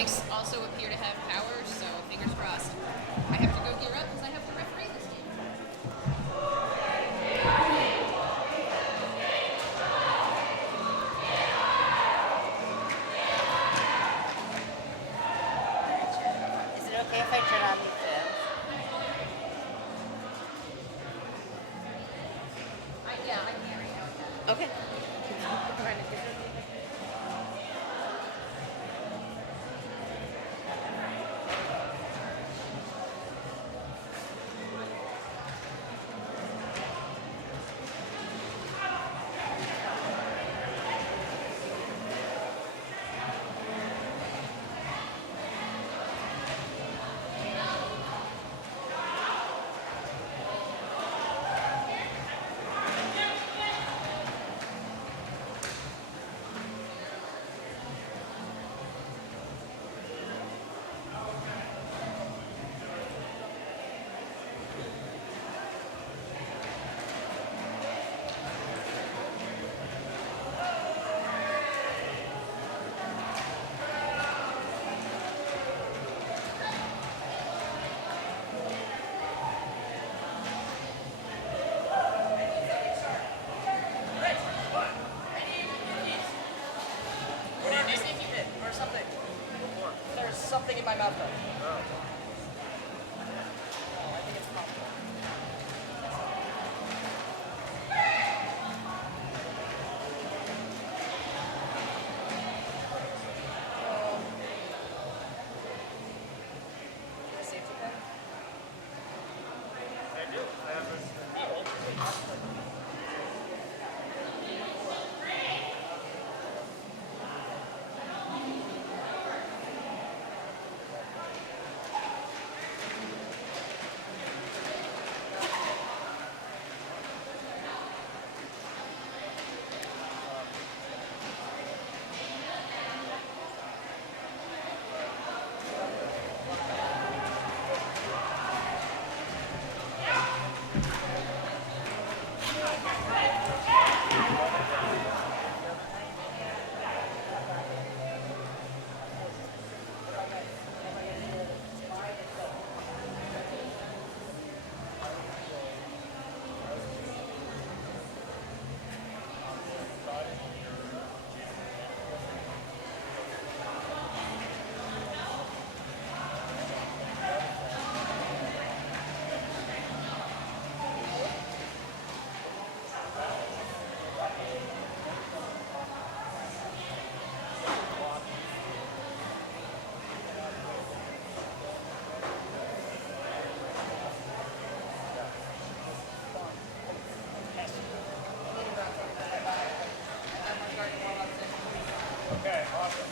bikes also appear to have power, so fingers crossed. I have to go gear up because I have to referee this game. Is it okay if I turn on the fans? Yeah, I can't right now. Okay. There's something in my mouth though. I think it's popcorn. Safety pin? I do. I have a needle. Okay, awesome.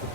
How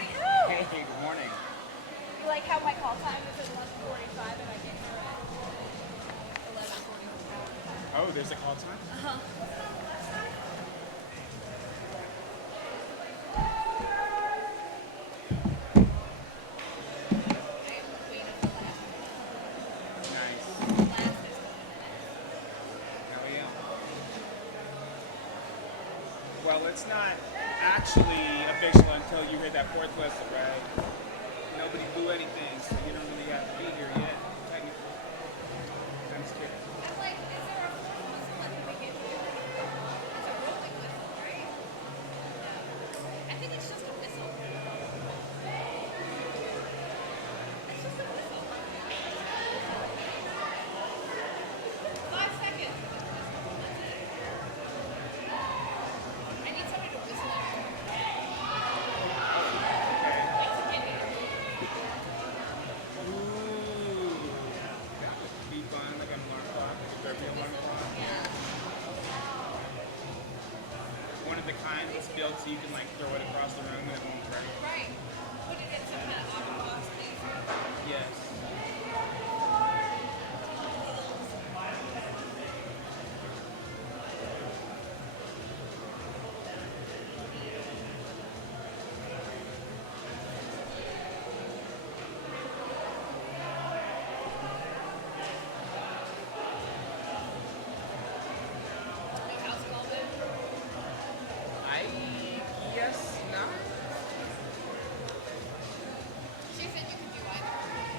do you? Hey, good morning. You like how my call time is at 1:45 and I get here at 11:45? Oh, there's a call time? I am the queen of the Nice. last. Hell yeah. Well, it's not actually official until you hear that fourth whistle, right? Nobody blew anything, so you don't really have to be here yet, technically. I'm just kidding. I'm like, is there a fourth whistle at the beginning? It's a rolling whistle, right? No. I think it's just a whistle. It's just a whistle. 5 seconds. That's it. I need somebody to whistle at me. Like to get me to move. Ooh. That would be fun, like an alarm clock, like a derby alarm clock. Yeah. One of the kinds that's built so you can like throw it across the room and it won't break. Right. Put it in some kind of auto box, please. Yes. Big house call it. I guess not. She said you could do either.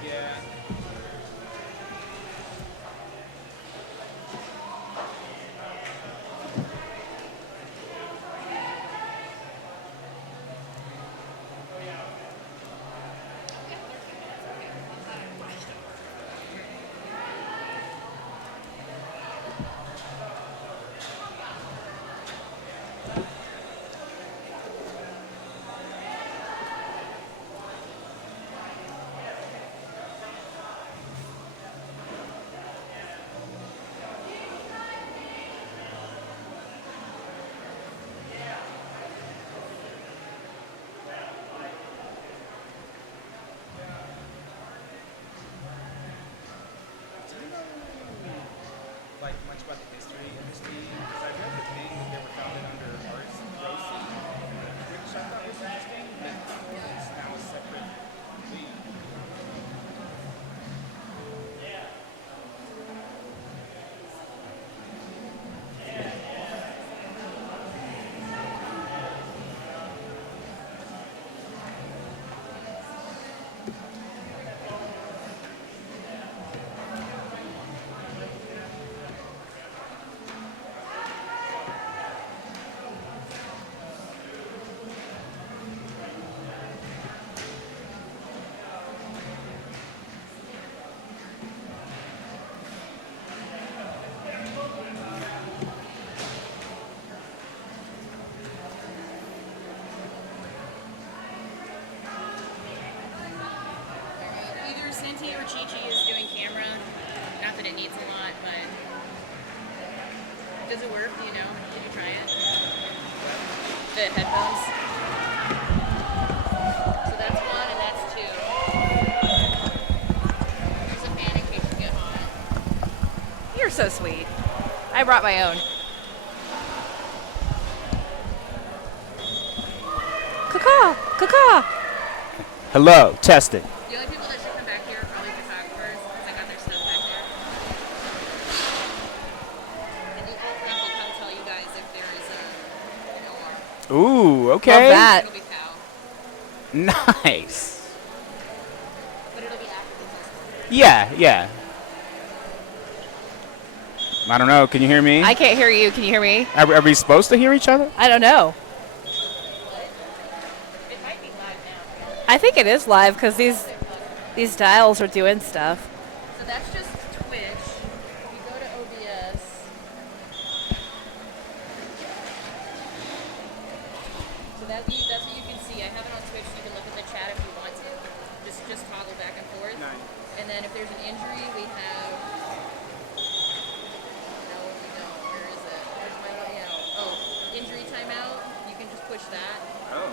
Yeah. Yeah, 13 minutes. Okay. I'm glad I watched it. Do you know like much about the history of this team? Because I read the thing that they were founded under Rosie, which I thought was interesting, but it's now a separate league. Santi or Chi-Chi is doing camera. Not that it needs a lot, but does it work? Do you know? Did you try it? The headphones. So that's one and that's two. There's a fan in case you get hot. You're so sweet. I brought my own. Caw, caw. Hello, testing. The only people that should come back here are probably photographers because I got their stuff back there. And the old rep will come tell you guys if there is an OR. Ooh, okay. Love that. It'll be POW. Nice. But it'll be after the test. Yeah. I don't know. Can you hear me? I can't hear you. Can you hear me? Are we supposed to hear each other? I don't know. It might be live now. I think it is live because these dials are doing stuff. So that's just Twitch. If you go to OBS, so that's what you can see. I have it on Twitch. You can look at the chat if you want to. Just toggle back and forth. Nice. And then if there's an injury, we have. No, we don't. Where is it? Where's my layout? Oh, injury timeout. You can just push that. Oh.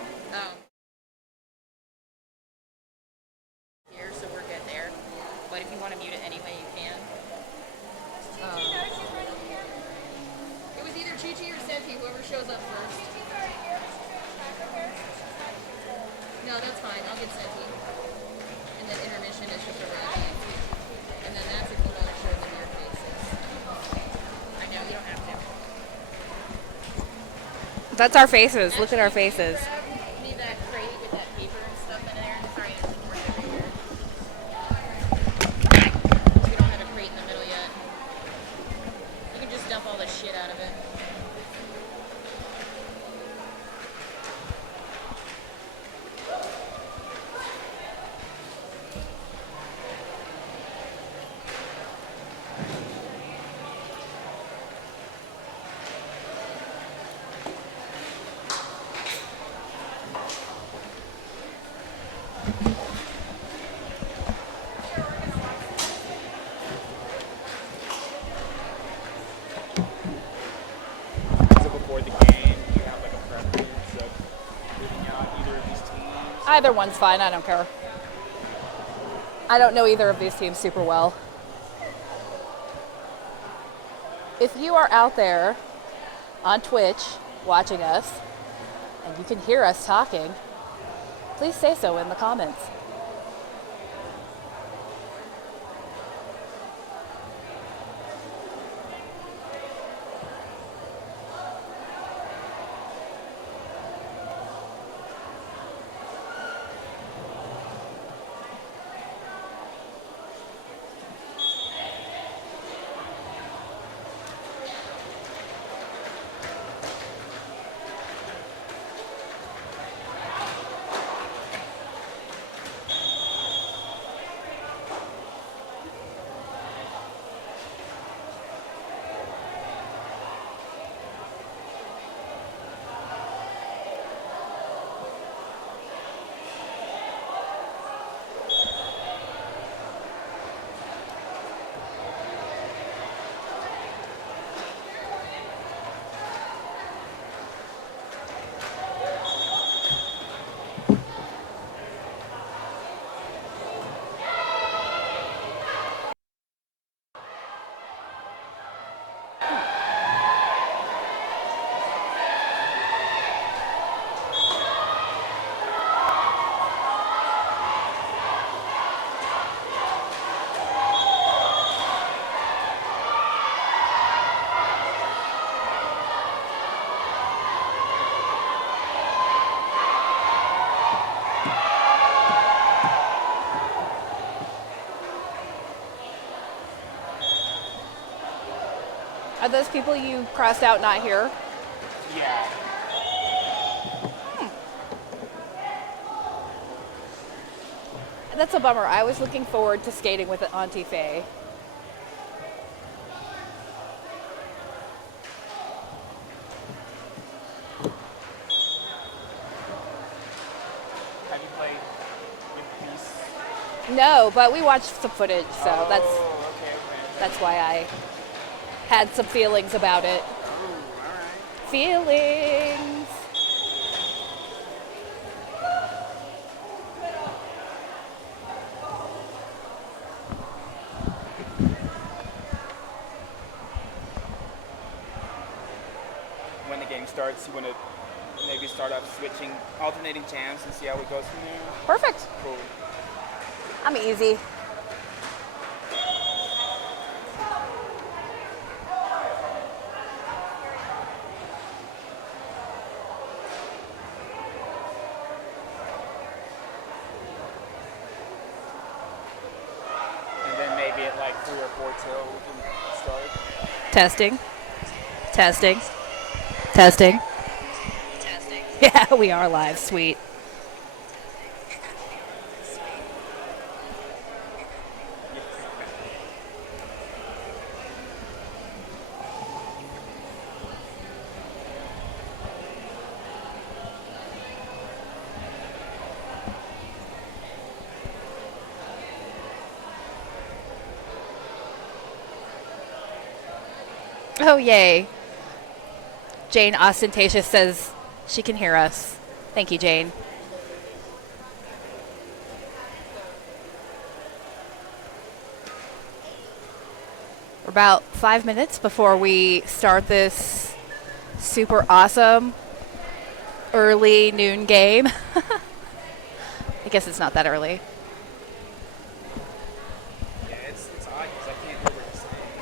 Here, so we're good there. But if you want to mute it anyway, you can. It was either Chi-Chi or Senti, whoever shows up first. No, that's fine. I'll get Senti. And then intermission is just a rally. And then that's if you want to show them your faces. I know, you don't have to. That's our faces. Look at our faces. Need that crate with that paper and stuff in there. Sorry, there's more everywhere. We don't have a crate in the middle yet. You can just dump all the shit out of it. So before the game, do you have like a preference of moving out either of these teams? Either one's fine. I don't care. I don't know either of these teams super well. If you are out there on Twitch watching us and you can hear us talking, please say so in the comments. Are those people you crossed out not here? Yeah. That's a bummer. I was looking forward to skating with Auntie Faye. Have you played with these No, but we watched some footage, so Oh, okay. that's why I had some feelings about it. Oh, all right. Feelings. When the game starts, you want to maybe start off switching, alternating jams and see how it goes from there. Perfect. Cool. I'm easy. And then maybe at like 3 or 4 till we can start. Testing. Testing. Testing. Yeah, we are live. Sweet. Oh, yay. Jane Ostentatious says she can hear us. Thank you, Jane. We're about 5 minutes before we start this super awesome early noon game. I guess it's not that early. Yeah, it's odd because I can't hear what you're saying.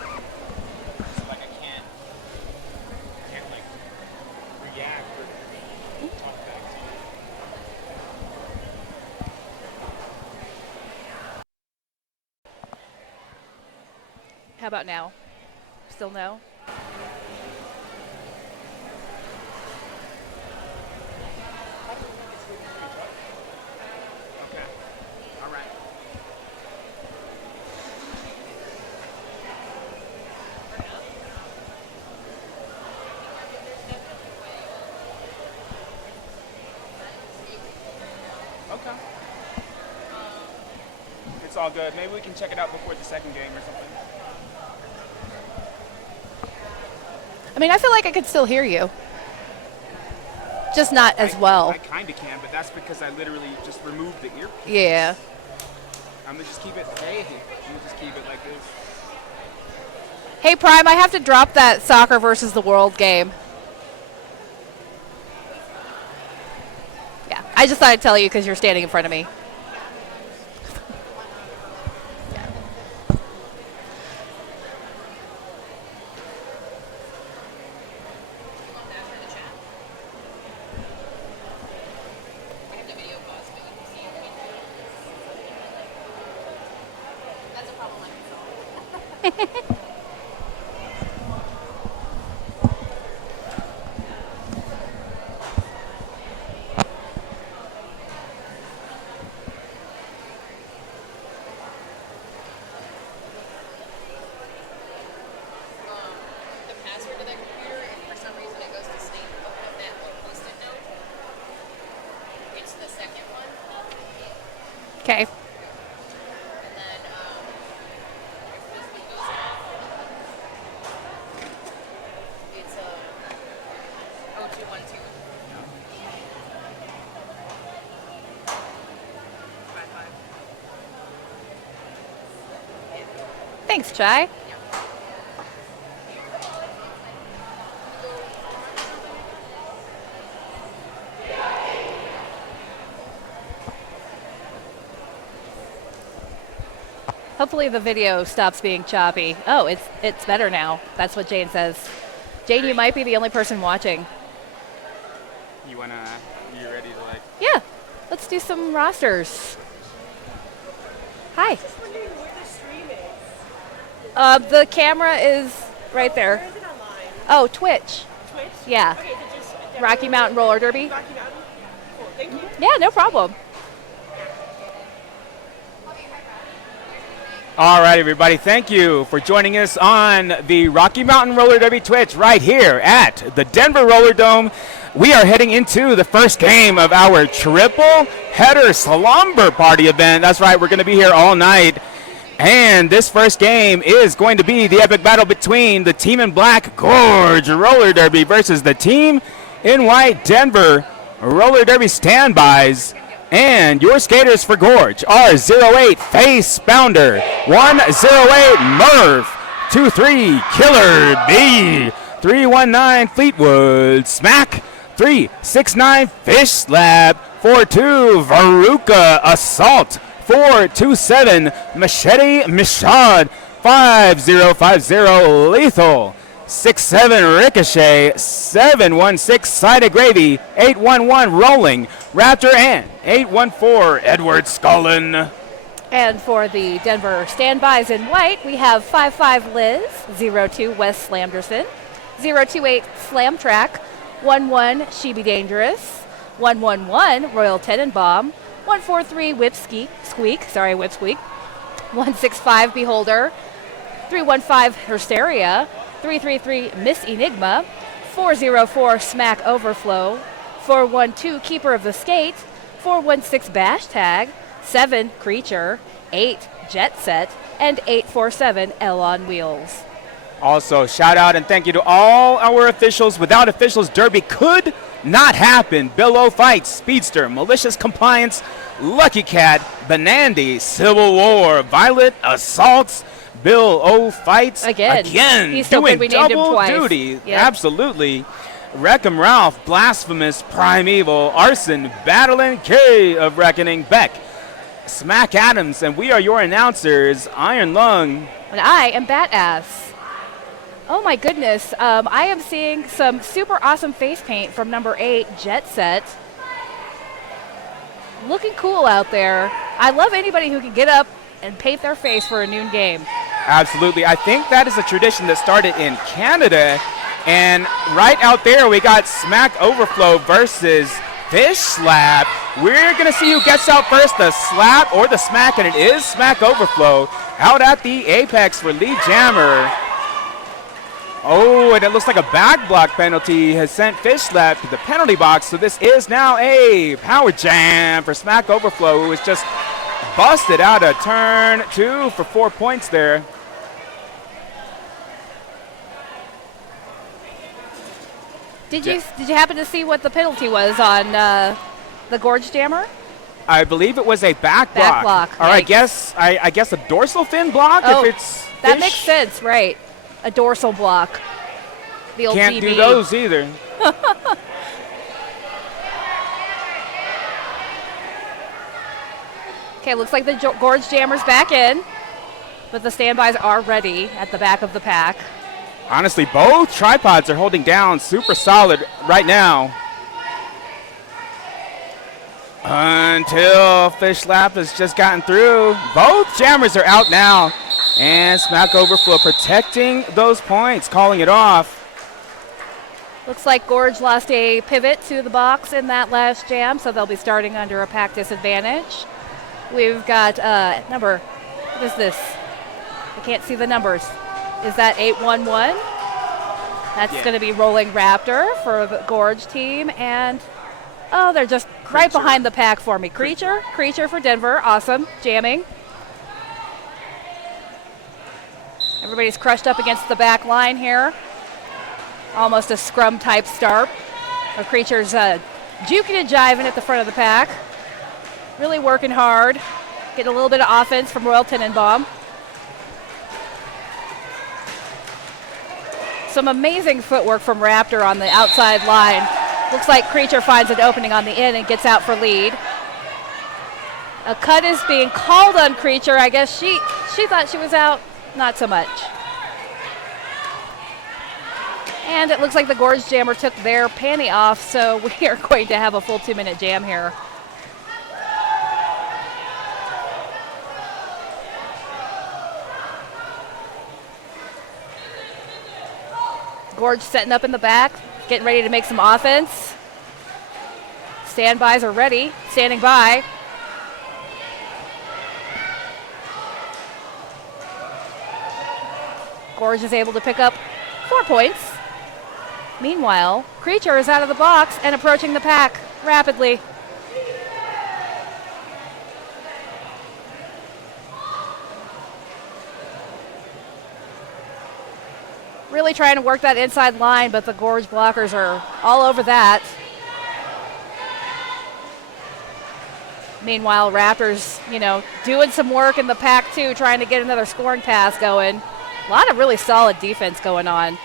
It's like I can't like react or talk back to you. How about now? Still no? Okay. All right. Okay. It's all good. Maybe we can check it out before the second game or something. I mean, I feel like I could still hear you. Just not as well. I kind of can, but that's because I literally just removed the earpiece. Yeah. I'm gonna just keep it. Hey, I'm gonna just keep it like this. Hey, Prime, I have to drop that soccer versus the world game. Yeah, I just thought I'd tell you because you're standing in front of me. The password to that computer, and for some reason it goes to sleep. Open up that little post-it note. It's the second one, Okay. and then if this one goes off, it's 0212. 55. Thanks, Chai. Hopefully the video stops being choppy. Oh, it's better now. That's what Jane says. Jane, you might be the only person watching. You ready to like? Yeah, let's do some rosters. Hi. Just wondering where the stream is. The camera is right Where there. is it online? Oh, Twitch. Twitch? Yeah. Okay, so just Rocky Mountain Roller Derby. Rocky Mountain? Cool, thank you. Yeah, no problem. All right, everybody. Thank you for joining us on the Rocky Mountain Roller Derby Twitch right here at the Denver Roller Dome. we are heading into the first game of our triple header slumber party event. That's right, we're going to be here all night. And this first game is going to be the epic battle between the team in black Gorge Roller Derby versus the team in white Denver Roller Derby Standbys. And your skaters for Gorge are 08 Face Bounder, 108 Murph, 23 Killer B, 319 Fleetwood Smack, 369 Fish Slab, 42 Veruca Assault, 427 Machete Mishad, 5050 Lethal, 67 Ricochet, 716 Sided Gravy, 811 Rolling Raptor, and 814 Edward Scullin. And for the Denver standbys in white, we have 55 Liz, 02 Wes Slamderson, 028 Slam Track, 11 She Be Dangerous, 111 Royal Tenenbaum, 143 Whipsqueak, 165 Beholder, 315 Hysteria, 333 Miss Enigma, 404 Smack Overflow, 412 Keeper of the Skate, 416 Bash Tag, 7 Creature, 8 Jet Set, and 847 L on Wheels. Also, shout out and thank you to all our officials. Without officials, Derby could not happen. Bill O Fights, Speedster, Malicious Compliance, Lucky Cat, Benandy, Civil War, Violet Assaults, Bill O Fights again He's so doing good we named him double twice. duty. Yep. Absolutely. Wreckham Ralph, Blasphemous, Primeval, Arson, Battling K of Reckoning, Beck, Smack Adams, and we are your announcers, Iron Lung. And I am Badass. Oh my goodness, I am seeing some super awesome face paint from number 8, Jet Set. Looking cool out there. I love anybody who can get up and paint their face for a noon game. Absolutely. I think that is a tradition that started in Canada. And right out there, we got Smack Overflow versus Fish Slap. We're going to see who gets out first, the Slap or the Smack, and it is Smack Overflow out at the apex for lead jammer. Oh, and it looks like a back block penalty has sent Fish Slap to the penalty box, so this is now a power jam for Smack Overflow, who was just busted out of turn 2 for 4 points there. Did you happen to see what the penalty was on the Gorge Jammer? I believe it was a back block. Back block. Or I guess a dorsal fin block Oh, if it's that fish. makes sense, right? A dorsal block. The old Can't DB. do those either. Okay, looks like the Gorge Jammer's back in, but the standbys are ready at the back of the pack. Honestly, both tripods are holding down super solid right now. Until Fish Slap has just gotten through. Both jammers are out now. And Smack Overflow protecting those points, calling it off. Looks like Gorge lost a pivot to the box in that last jam, so they'll be starting under a pack disadvantage. We've got number, what is this? I can't see the numbers. Is that 811? That's going to be Rolling Raptor for the Gorge team. And, oh, they're just right behind the pack for me. Creature for Denver. Awesome. Jamming. Everybody's crushed up against the back line here. Almost a scrum type start. Our Creature's juking and jiving at the front of the pack. Really working hard. Getting a little bit of offense from Royal Tenenbaum. Some amazing footwork from Raptor on the outside line. Looks like Creature finds an opening on the in and gets out for lead. A cut is being called on Creature. I guess she thought she was out. Not so much. And it looks like the Gorge Jammer took their panty off, so we are going to have a full 2-minute jam here. Gorge setting up in the back, getting ready to make some offense. Standbys are ready, standing by. Gorge is able to pick up 4 points. Meanwhile, Creature is out of the box and approaching the pack rapidly. Really trying to work that inside line, but the Gorge blockers are all over that. Meanwhile, Raptors, doing some work in the pack too, trying to get another scoring pass going. A lot of really solid defense going on.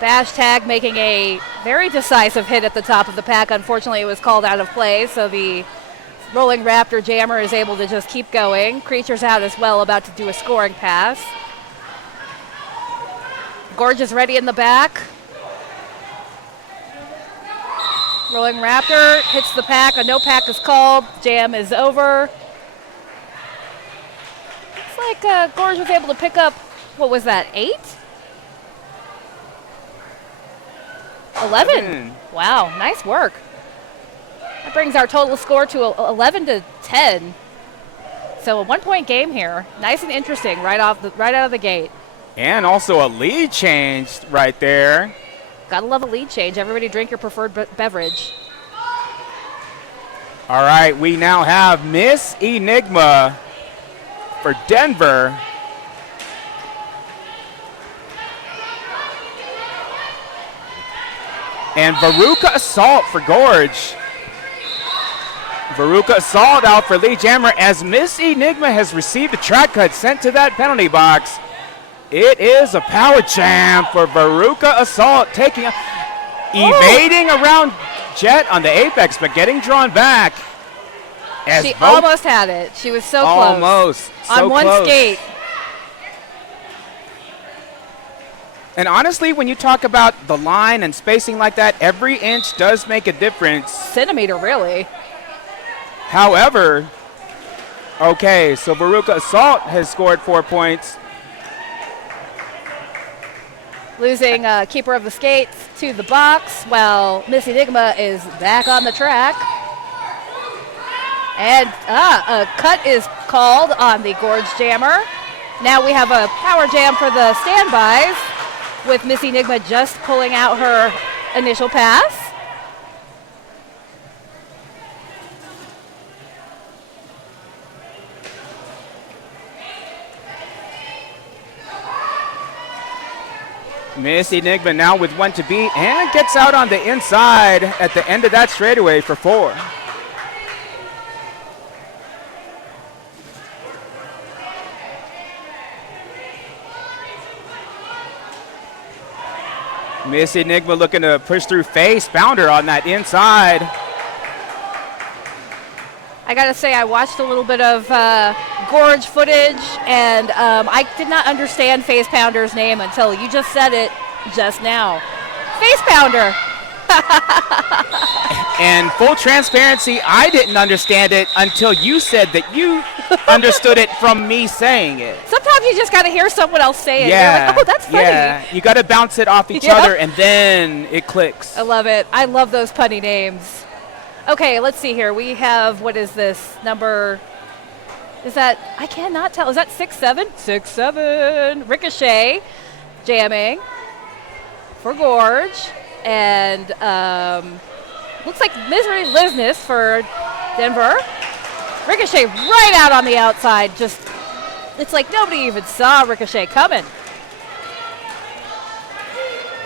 Bash Tag making a very decisive hit at the top of the pack. Unfortunately, it was called out of play, so the rolling Raptor jammer is able to just keep going. Creature's out as well, about to do a scoring pass. Gorge is ready in the back. Rolling Raptor hits the pack. A no pack is called. Jam is over. Looks like Gorge was able to pick up, what was that, 8? 11. Wow, nice work. That brings our total score to 11 to 10. So a 1-point game here. Nice and interesting right out of the gate. And also a lead change right there. Gotta love a lead change. Everybody drink your preferred beverage. All right, we now have Miss Enigma for Denver. And Veruca Assault for Gorge. Veruca Assault out for lead jammer as Miss Enigma has received a track cut sent to that penalty box. It is a power jam for Veruca Assault, evading around Jet on the apex, but getting drawn back. She almost had it. She was so close. Almost. On one skate. And honestly, when you talk about the line and spacing like that, every inch does make a difference. Centimeter, really. However, okay, so Veruca Assault has scored 4 points. Losing keeper of the skates to the box while Miss Enigma is back on the track. And a cut is called on the Gorge jammer. Now we have a power jam for the standbys, with Miss Enigma just pulling out her initial pass. Miss Enigma now with 1 to beat and gets out on the inside at the end of that straightaway for 4. Miss Enigma looking to push through face bounder on that inside. I gotta say, I watched a little bit of Gorge footage, and I did not understand Face Pounder's name until you just said it just now. Face Pounder. And full transparency, I didn't understand it until you said that you understood it from me saying it. Sometimes you just gotta hear someone else say it. Yeah, You're like, oh, that's funny. Yeah, you gotta bounce it off each other, and then it clicks. I love it. I love those punny names. Okay, let's see here. We have, what is this number? Is that, I cannot tell. Is that 6-7? 6-7. Ricochet jamming for Gorge. And looks like Misery Business for Denver. Ricochet right out on the outside. Just, it's like nobody even saw Ricochet coming.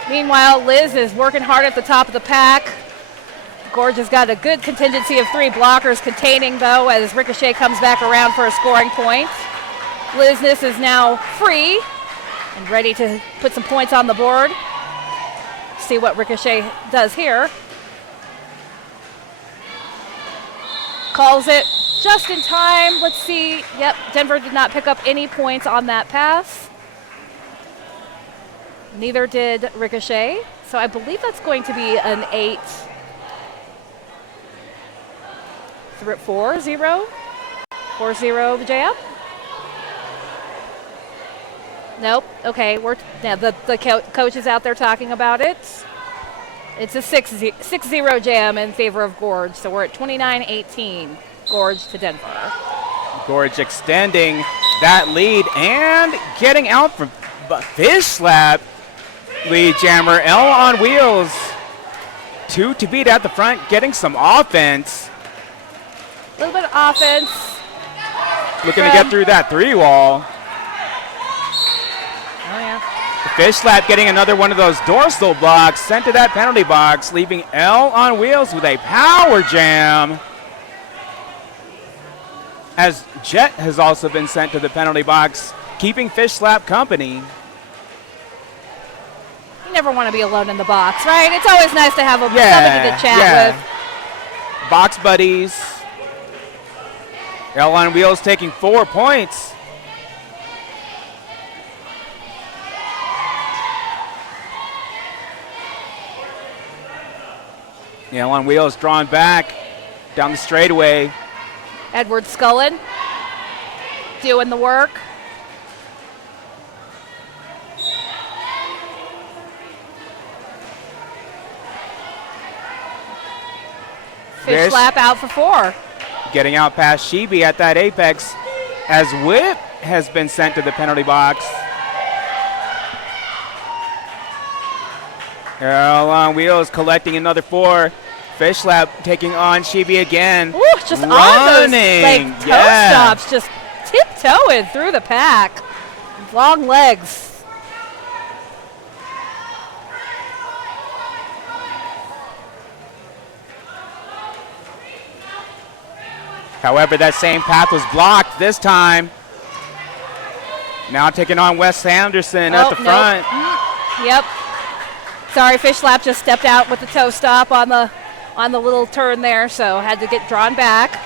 Meanwhile, Liz is working hard at the top of the pack. Gorge has got a good contingency of 3 blockers containing, though, as Ricochet comes back around for a scoring point. Lizness is now free and ready to put some points on the board. See what Ricochet does here. Calls it just in time. Let's see. Yep, Denver did not pick up any points on that pass. Neither did Ricochet. So I believe that's going to be an 8. 4-0? 4-0 jam? Nope. Okay, now the coach is out there talking about it. It's a 6-0 jam in favor of Gorge, so we're at 29-18. Gorge to Denver. Gorge extending that lead and getting out from fish slap. Lead jammer L on wheels. 2 to beat at the front, getting some offense. A little bit of offense. Looking to get through that 3-wall. Oh, yeah. Fish slap getting another one of those dorsal blocks sent to that penalty box, leaving L on wheels with a power jam. As Jet has also been sent to the penalty box, keeping fish slap company. You never want to be alone in the box, right? It's always nice to have somebody to chat with. Box buddies. L on wheels taking 4 points. L on wheels drawn back down the straightaway. Edward Scullin doing the work. Fish slap out for 4. Getting out past Sheeby at that apex as Whip has been sent to the penalty box. L on wheels collecting another 4. Fish slap taking on Sheeby again. Ooh, just on those like toe stops, just tiptoeing through the pack. Long legs. However, that same path was blocked this time. Now taking on Wes Anderson at the front. Yep. Sorry, Fish Slap just stepped out with the toe stop on the little turn there, so had to get drawn back.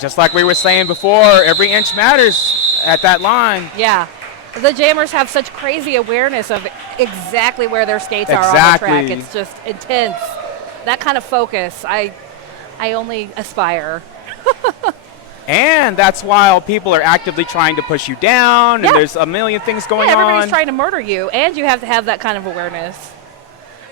Just like we were saying before, every inch matters at that line. Yeah. The jammers have such crazy awareness of exactly where their skates are on the track. It's just intense. That kind of focus, I only aspire. And that's why people are actively trying to push you down, and there's a million things going on. Everybody's trying to murder you, and you have to have that kind of awareness.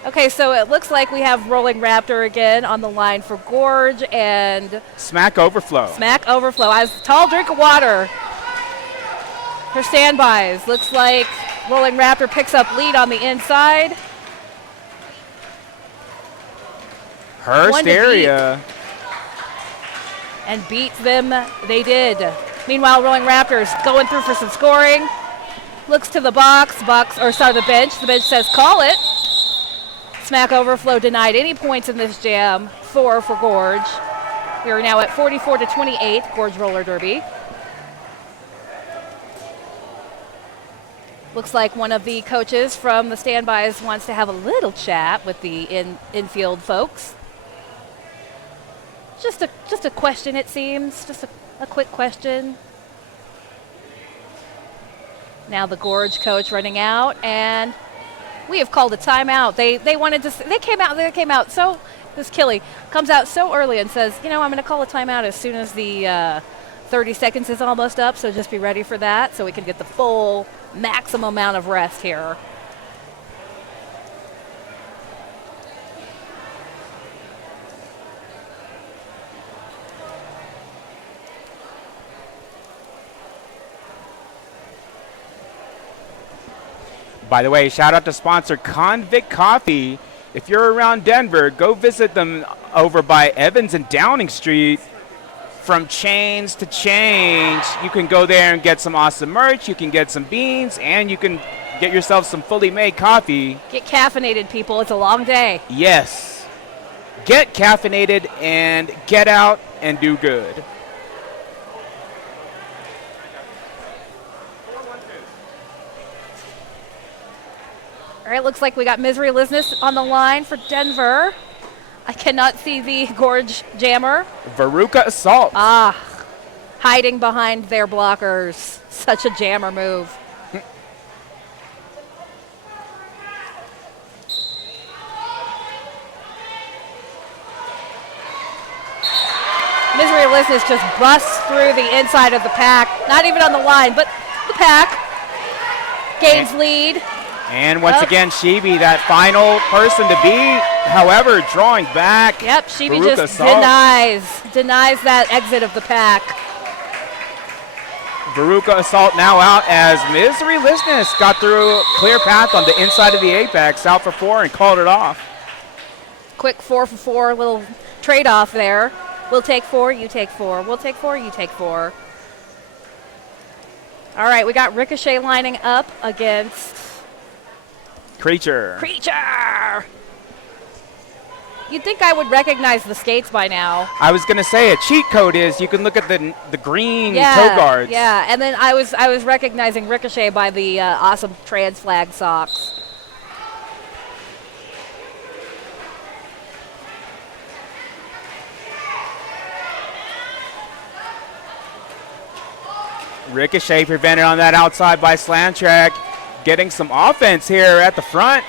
Okay, so it looks like we have Rolling Raptor again on the line for Gorge and Smack Overflow. Smack Overflow. As tall drink of water. Her standbys. Looks like Rolling Raptor picks up lead on the inside. Hurst area. And beats them. They did. Meanwhile, Rolling Raptors going through for some scoring. Looks to the the bench. The bench says call it. Smack Overflow denied any points in this jam. 4 for Gorge. We are now at 44-28, Gorge Roller Derby. Looks like one of the coaches from the standbys wants to have a little chat with the infield folks. Just a question, it seems. Just a quick question. Now the Gorge coach running out, and we have called a timeout. They wanted to. They came out. So this Killy comes out so early and says, I'm going to call a timeout as soon as the 30 seconds is almost up. So just be ready for that, so we can get the full maximum amount of rest here. By the way, shout out to sponsor Convict Coffee. If you're around Denver, go visit them over by Evans and Downing Street. From chains to change, you can go there and get some awesome merch. You can get some beans, and you can get yourself some fully made coffee. Get caffeinated, people. It's a long day. Yes. Get caffeinated and get out and do good. All right, looks like we got Misery Lizness on the line for Denver. I cannot see the Gorge jammer. Veruca Assault. Hiding behind their blockers. Such a jammer move. Misery Lizness just busts through the inside of the pack. Not even on the line, but the pack. Gains lead. And once again, Sheeby, that final person to beat. however, drawing back. Yep, Shibi Veruca just Assault. denies that exit of the pack. Veruca Assault now out as Misery Listeness got through clear path on the inside of the apex, out for 4 and called it off. Quick 4 for 4 little trade-off there. We'll take 4, you take 4. We'll take 4, you take 4. All right, we got Ricochet lining up against Creature. You'd think I would recognize the skates by now. I was going to say a cheat code is you can look at the green toe guards. Yeah, and then I was recognizing Ricochet by the awesome trans flag socks. Ricochet prevented on that outside by Slantrack. Getting some offense here at the front.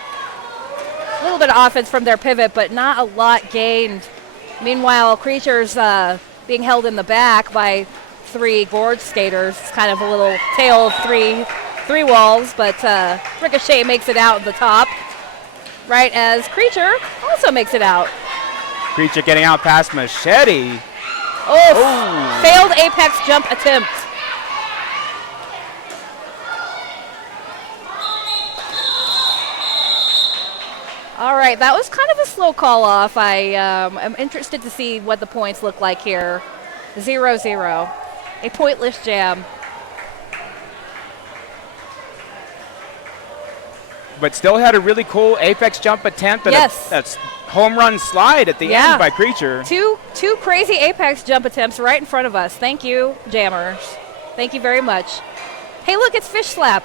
A little bit of offense from their pivot, but not a lot gained. Meanwhile, Creature's being held in the back by 3 Gorge skaters. It's kind of a little tale of three wolves, but Ricochet makes it out at the top, right as Creature also makes it out. Creature getting out past Machete. Oh, failed apex jump attempt. All right, that was kind of a slow call off. I am interested to see what the points look like here. 0-0, a pointless jam. But still had a really cool apex jump attempt and Yes. a home run slide at the Yeah. end by Creature. Two crazy apex jump attempts right in front of us. Thank you, jammers. Thank you very much. Hey, look, it's Fish Slap.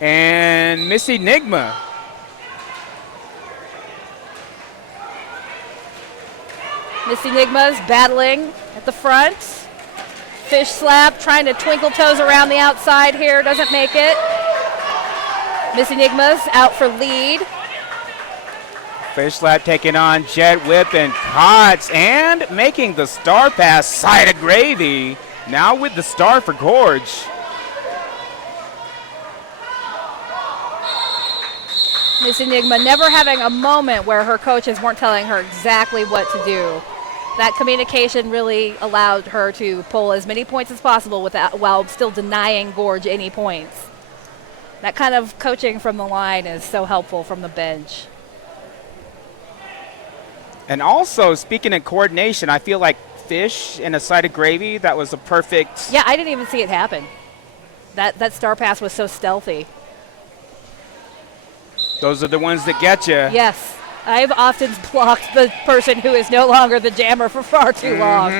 And Miss Enigma. Miss Enigma's battling at the front. Fish Slap trying to twinkle toes around the outside here. Doesn't make it. Miss Enigma's out for lead. Fish Slap taking on Jet Whip and Cots and making the star pass side of gravy. Now with the star for Gorge. Miss Enigma never having a moment where her coaches weren't telling her exactly what to do. That communication really allowed her to pull as many points as possible while still denying Gorge any points. That kind of coaching from the line is so helpful from the bench. And also, speaking of coordination, I feel like Fish in a side of gravy, that was a perfect. Yeah, I didn't even see it happen. That star pass was so stealthy. Those are the ones that get you. Yes, I've often blocked the person who is no longer the jammer for far too long.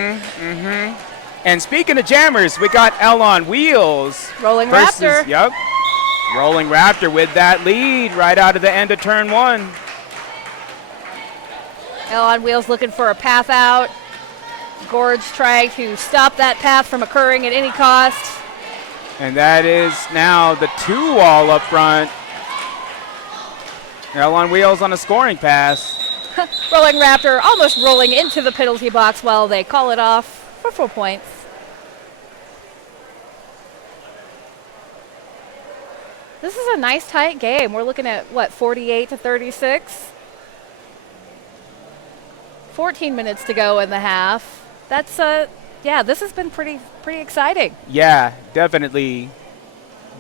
And speaking of jammers, we got L on Wheels. Rolling versus, Raptor. Yep. Rolling Raptor with that lead right out of the end of turn 1. L on Wheels looking for a path out. Gorge trying to stop that path from occurring at any cost. And that is now the 2-wall up front. L on Wheels on a scoring pass. Rolling Raptor almost rolling into the penalty box while they call it off for 4 points. This is a nice tight game. We're looking at, what, 48-36? 14 minutes to go in the half. That's, yeah, this has been pretty exciting. Yeah, definitely.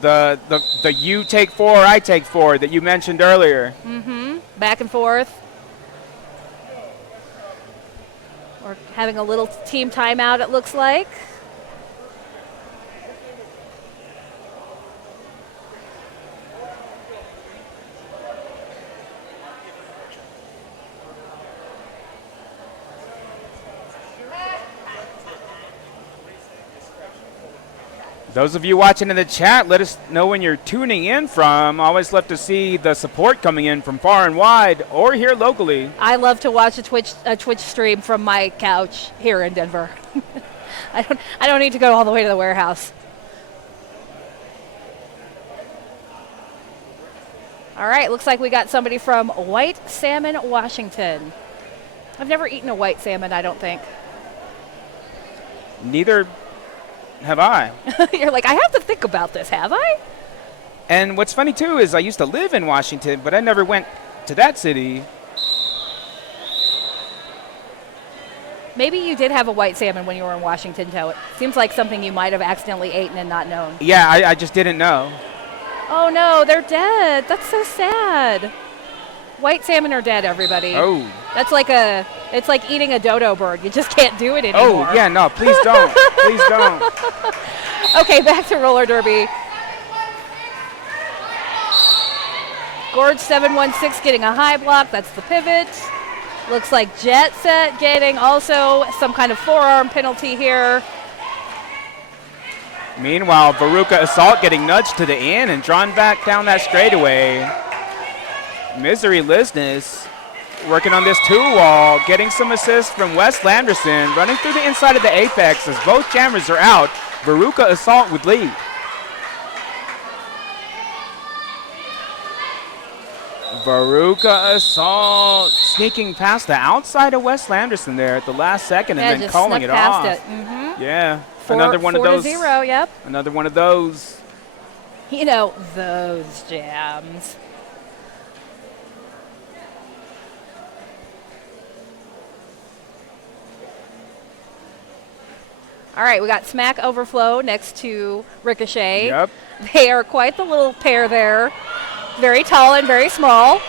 The you take 4, I take 4 that you mentioned earlier. Back and forth. We're having a little team timeout, it looks like. Those of you watching in the chat, let us know when you're tuning in from. Always love to see the support coming in from far and wide or here locally. I love to watch a Twitch stream from my couch here in Denver. I don't need to go all the way to the warehouse. All right, looks like we got somebody from White Salmon, Washington. I've never eaten a white salmon, I don't think. Neither have I. You're like, I have to think about this, have I? And what's funny too is I used to live in Washington, but I never went to that city. Maybe you did have a white salmon when you were in Washington, Toe. It seems like something you might have accidentally eaten and not known. Yeah, I just didn't know. Oh no, they're dead. That's so sad. White salmon are dead, everybody. Oh. It's like eating a dodo bird. You just can't do it anymore. Oh, yeah, no, please don't. Please don't. Okay, back to roller derby. Gorge 716 getting a high block. That's the pivot. Looks like Jet Set getting also some kind of forearm penalty here. Meanwhile, Veruca Assault getting nudged to the end and drawn back down that straightaway. Misery Lisness working on this two-wall, getting some assists from Wes Landerson, running through the inside of the apex as both jammers are out. Veruca Assault would lead. Veruca Assault sneaking past the outside of Wes Landerson there at the last second and then just calling snuck it past off. it. Mm-hmm. Yeah, another one of those. 4-0, yep. Another one of those. You know, those jams. All right, we got Smack Overflow next to Ricochet. Yep. They are quite the little pair there. Very tall and very small.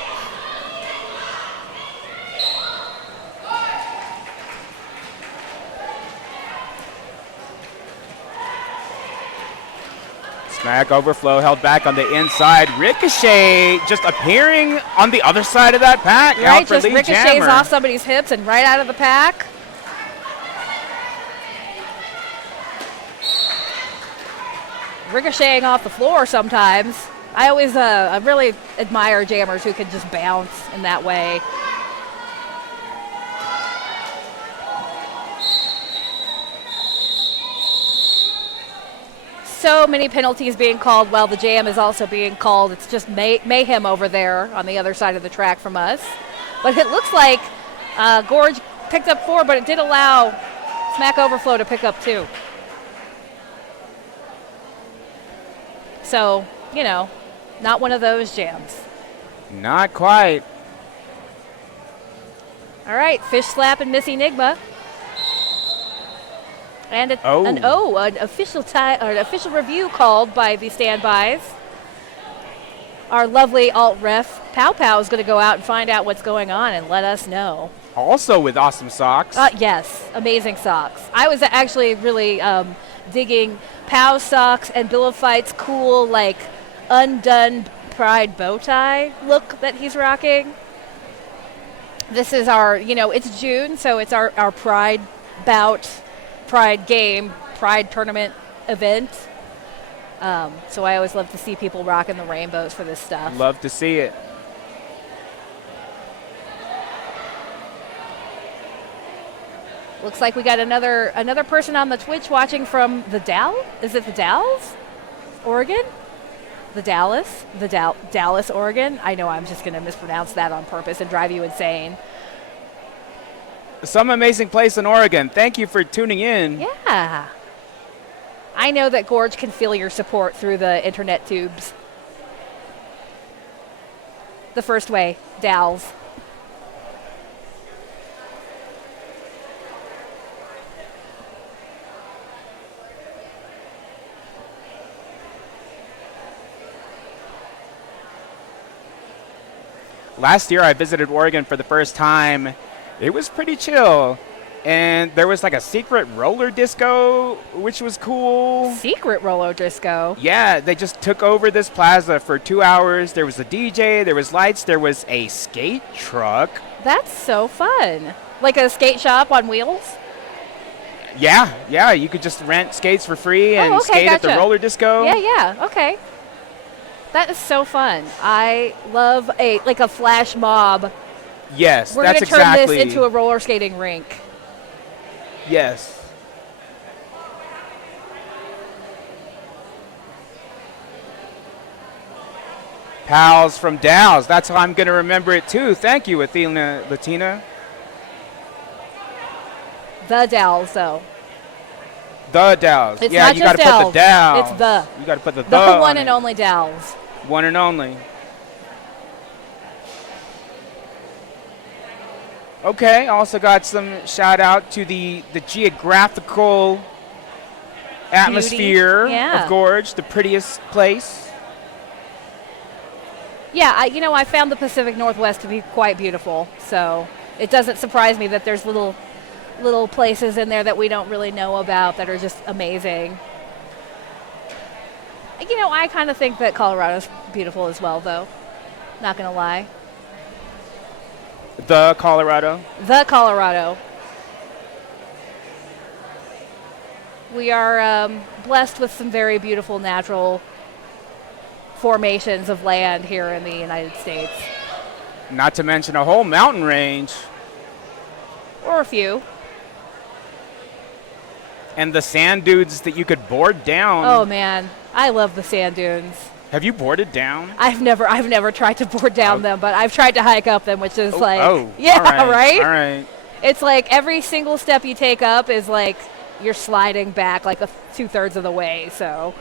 Smack Overflow held back on the inside. Ricochet just appearing on the other side of that pack. Right, out for just lead ricochets jammer. off somebody's hips and right out of the pack. Ricocheting off the floor sometimes. I always I really admire jammers who can just bounce in that way. So many penalties being called while the jam is also being called. It's just mayhem over there on the other side of the track from us. But it looks like Gorge picked up 4, but it did allow Smack Overflow to pick up 2. So, you know, not one of those jams. Not quite. All right, Fish Slap and Miss Enigma. And an official review called by the standbys. Our lovely alt ref Pow Pow is going to go out and find out what's going on and let us know. Also with awesome socks. Yes, amazing socks. I was actually really digging Pow's socks and Bill of Fight's cool, like, undone pride bow tie look that he's rocking. This is our, it's June, so it's our pride bout, pride game, pride tournament event. So I always love to see people rocking the rainbows for this stuff. Love to see it. Looks like we got another person on the Twitch watching from the Dalles. Is it the Dalles, Oregon? Dallas, Oregon. I know I'm just going to mispronounce that on purpose and drive you insane. Some amazing place in Oregon. Thank you for tuning in. Yeah. I know that Gorge can feel your support through the internet tubes. The first way, Dalles. Last year I visited Oregon for the first time. It was pretty chill. And there was like a secret roller disco, which was cool. Secret roller disco? Yeah, they just took over this plaza for 2 hours. There was a DJ, there was lights, there was a skate truck. That's so fun. Like a skate shop on wheels? Yeah, you could just rent skates for free and skate at the roller disco. Yeah, okay. That is so fun. I love a flash mob. Yes, We're that's going to turn exactly. this into a roller skating rink. Yes. Pals from Dalles. That's how I'm going to remember it too. Thank you, Athena Latina. The Dalles, though. The Dalles. It's yeah, not you just got to put the Dalles. It's the. You got to put the The on one it. and only Dalles. One and only. Okay, also got some shout out to the geographical atmosphere Yeah. of Gorge, the prettiest place. Yeah, I found the Pacific Northwest to be quite beautiful. So it doesn't surprise me that there's little places in there that we don't really know about that are just amazing. I kind of think that Colorado's beautiful as well, though. Not going to lie. The Colorado. The Colorado. We are blessed with some very beautiful natural formations of land here in the United States. Not to mention a whole mountain range. Or a few. And the sand dunes that you could board down. Oh, man. I love the sand dunes. Have you boarded down? I've never tried to board down them, but I've tried to hike up them, which is yeah, all right. All right. It's like every single step you take up is like you're sliding back like 2/3 of the way. So,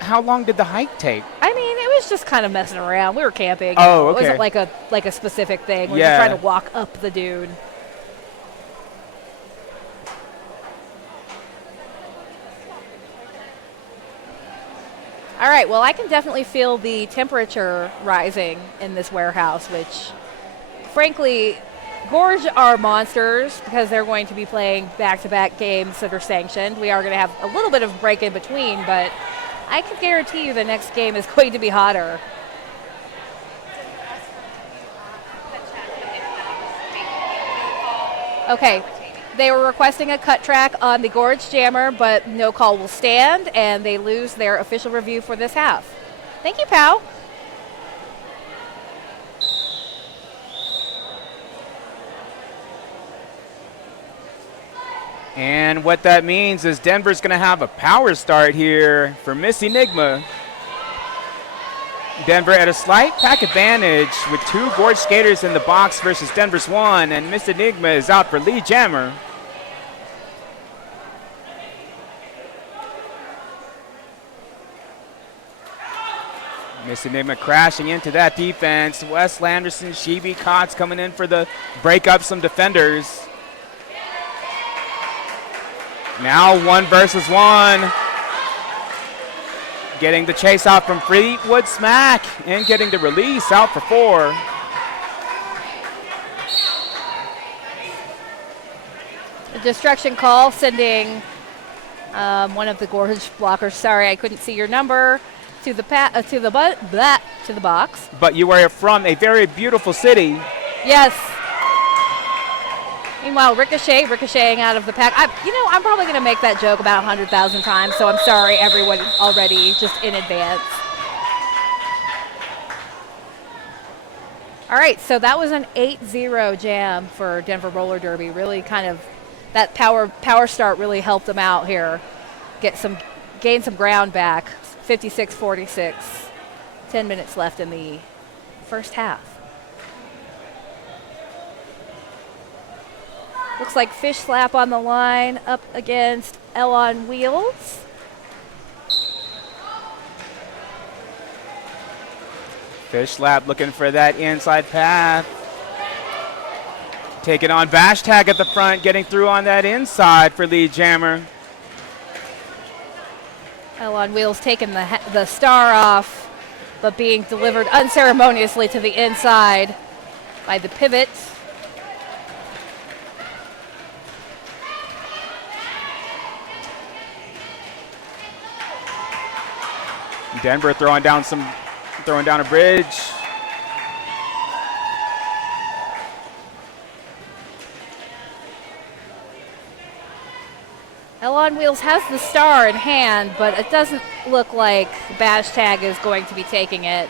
How long did the hike take? I mean, it was just kind of messing around. We were camping. Oh, It okay. wasn't like a specific thing. We were Yeah. just trying to walk up the dune. All right, well, I can definitely feel the temperature rising in this warehouse, which, frankly, Gorge are monsters because they're going to be playing back-to-back games that are sanctioned. We are going to have a little bit of break in between, but I can guarantee you the next game is going to be hotter. Okay. They were requesting a cut track on the Gorge Jammer, but no call will stand, and they lose their official review for this half. Thank you, pal. And what that means is Denver's going to have a power start here for Miss Enigma. Denver at a slight pack advantage with 2 Gorge skaters in the box versus Denver's 1, and Miss Enigma is out for Lee Jammer. Miss Enigma crashing into that defense. Wes Landerson, Sheeby Kotz coming in for the break up some defenders. Now 1 versus 1. Getting the chase out from Fleetwood Smack and getting the release out for 4. A destruction call sending one of the Gorge blockers. Sorry, I couldn't see your number. To the box. But you are from a very beautiful city. Yes. Meanwhile, ricocheting out of the pack. I'm probably going to make that joke about 100,000 times, so I'm sorry, everyone, already, just in advance. All right, so that was an 8-0 jam for Denver Roller Derby. Really kind of, that power start really helped them out here. Gain some ground back. 56-46. 10 minutes left in the first half. Looks like Fish Slap on the line up against L on Wheels. Fish Slap looking for that inside path. Taking on Bash Tag at the front, getting through on that inside for Lee Jammer. L on Wheels taking the star off, but being delivered unceremoniously to the inside by the pivot. Denver throwing down a bridge. L on Wheels has the star in hand, but it doesn't look like Bash Tag is going to be taking it.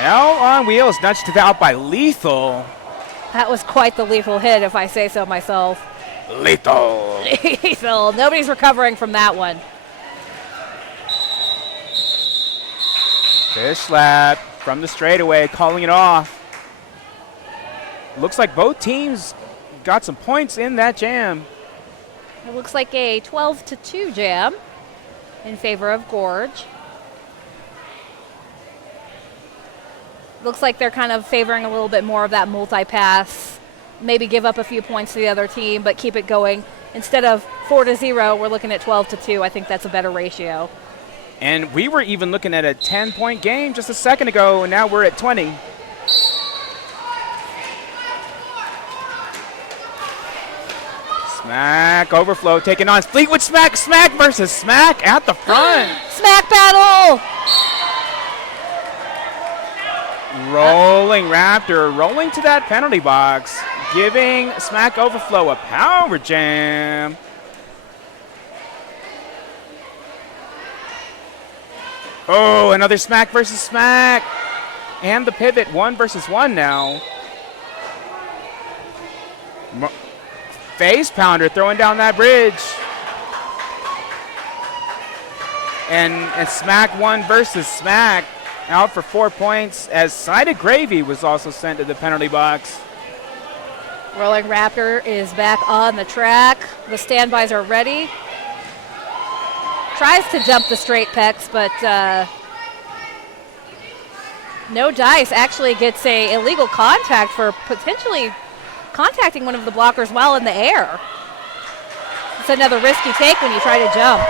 L on Wheels nudged out by Lethal. That was quite the lethal hit, if I say so myself. Lethal. Lethal. Nobody's recovering from that one. Fish Slap from the straightaway, calling it off. Looks like both teams got some points in that jam. It looks like a 12-2 jam in favor of Gorge. Looks like they're kind of favoring a little bit more of that multi-pass. Maybe give up a few points to the other team, but keep it going. Instead of 4-0, we're looking at 12-2. I think that's a better ratio. And we were even looking at a 10-point game just a second ago, and now we're at 20. Smack overflow taking on Fleetwood Smack. Smack versus Smack at the front. Smack battle! Rolling Raptor, rolling to that penalty box, giving Smack Overflow a power jam. Oh, another Smack versus Smack. And the pivot, 1 versus 1 now. Face pounder throwing down that bridge. And Smack 1 versus Smack. Out for 4 points as Sided Gravy was also sent to the penalty box. Rolling Raptor is back on the track. The standbys are ready. Tries to jump the straight pecs, but no dice. Actually gets a illegal contact for potentially contacting one of the blockers while in the air. It's another risky take when you try to jump.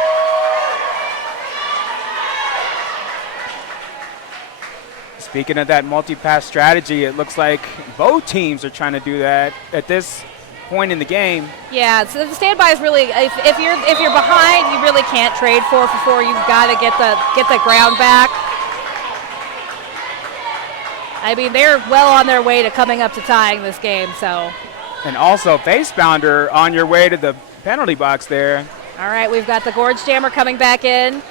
Speaking of that multi-pass strategy, it looks like both teams are trying to do that at this point in the game. Yeah, so the standby is really, if you're behind, you really can't trade 4 for 4. You've got to get the ground back. I mean, they're well on their way to coming up to tying this game. So. And also face bounder on your way to the penalty box there. All right, we've got the Gorge Jammer coming back in.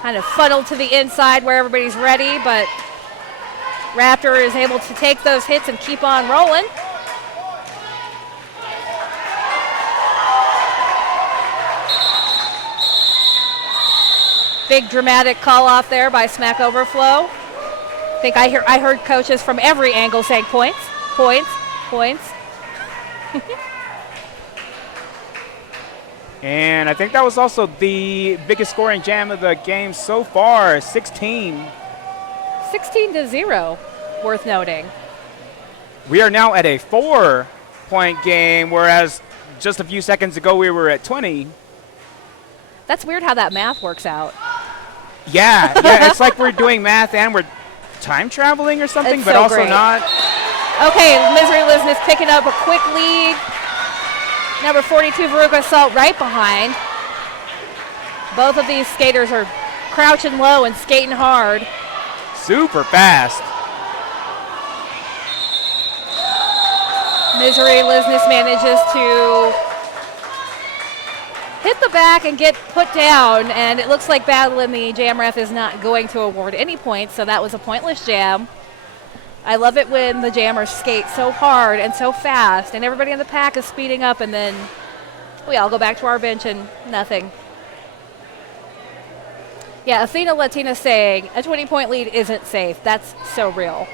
Kind of funneled to the inside where everybody's ready, but Raptor is able to take those hits and keep on rolling. Big dramatic call off there by Smack Overflow. I think I heard coaches from every angle saying points, points, points. And I think that was also the biggest scoring jam of the game so far, 16. 16-0, worth noting. We are now at a 4-point game, whereas just a few seconds ago we were at 20. That's weird how that math works out. Yeah, it's like we're doing math and we're time traveling or something, It's but so also great. not. Okay, Misery Lizness picking up a quick lead. Number 42, Veruca Assault, right behind. Both of these skaters are crouching low and skating hard. Super fast. Misery Lizness manages to hit the back and get put down, and it looks like Battle in the jam ref is not going to award any points, so that was a pointless jam. I love it when the jammers skate so hard and so fast, and everybody in the pack is speeding up, and then we all go back to our bench and nothing. Yeah, Athena Latina saying a 20-point lead isn't safe. That's so real.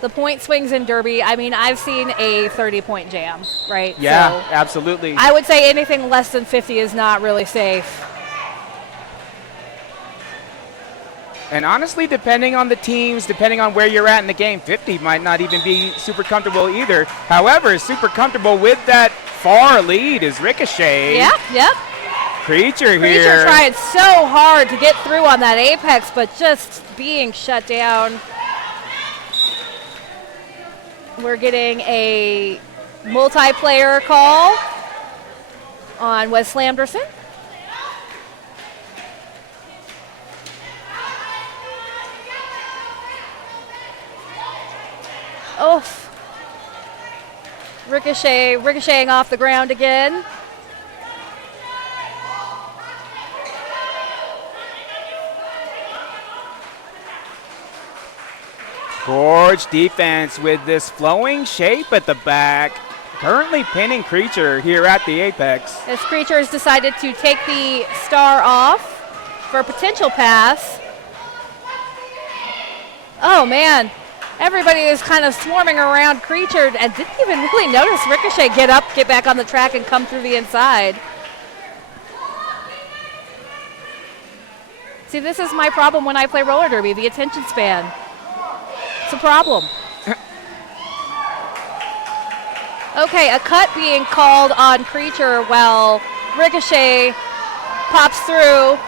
The point swings in Derby, I mean, I've seen a 30-point jam, right? Yeah, So absolutely. I would say anything less than 50 is not really safe. And honestly, depending on the teams, depending on where you're at in the game, 50 might not even be super comfortable either. However, super comfortable with that far lead is Ricochet. Yep. Creature here. Creature trying so hard to get through on that apex, but just being shut down. We're getting a multiplayer call on Wes Slamderson. Oh, ricocheting off the ground again. Gorge defense with this flowing shape at the back. Currently pinning Creature here at the apex. As Creature has decided to take the star off for a potential pass. Oh, man. Everybody is kind of swarming around Creature and didn't even really notice Ricochet get up, get back on the track, and come through the inside. See, this is my problem when I play roller derby, the attention span. It's a problem. Okay, a cut being called on Creature while Ricochet pops through.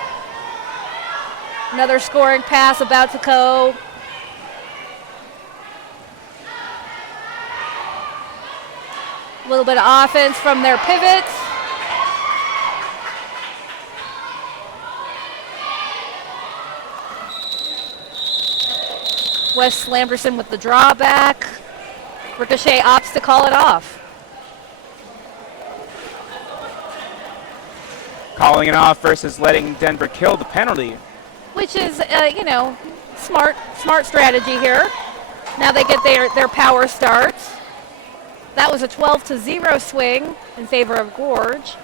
Another scoring pass about to go. A little bit of offense from their pivot. Wes Lamberson with the drawback. Ricochet opts to call it off. Calling it off versus letting Denver kill the penalty. Which is, smart strategy here. Now they get their power start. That was a 12-0 swing in favor of Gorge.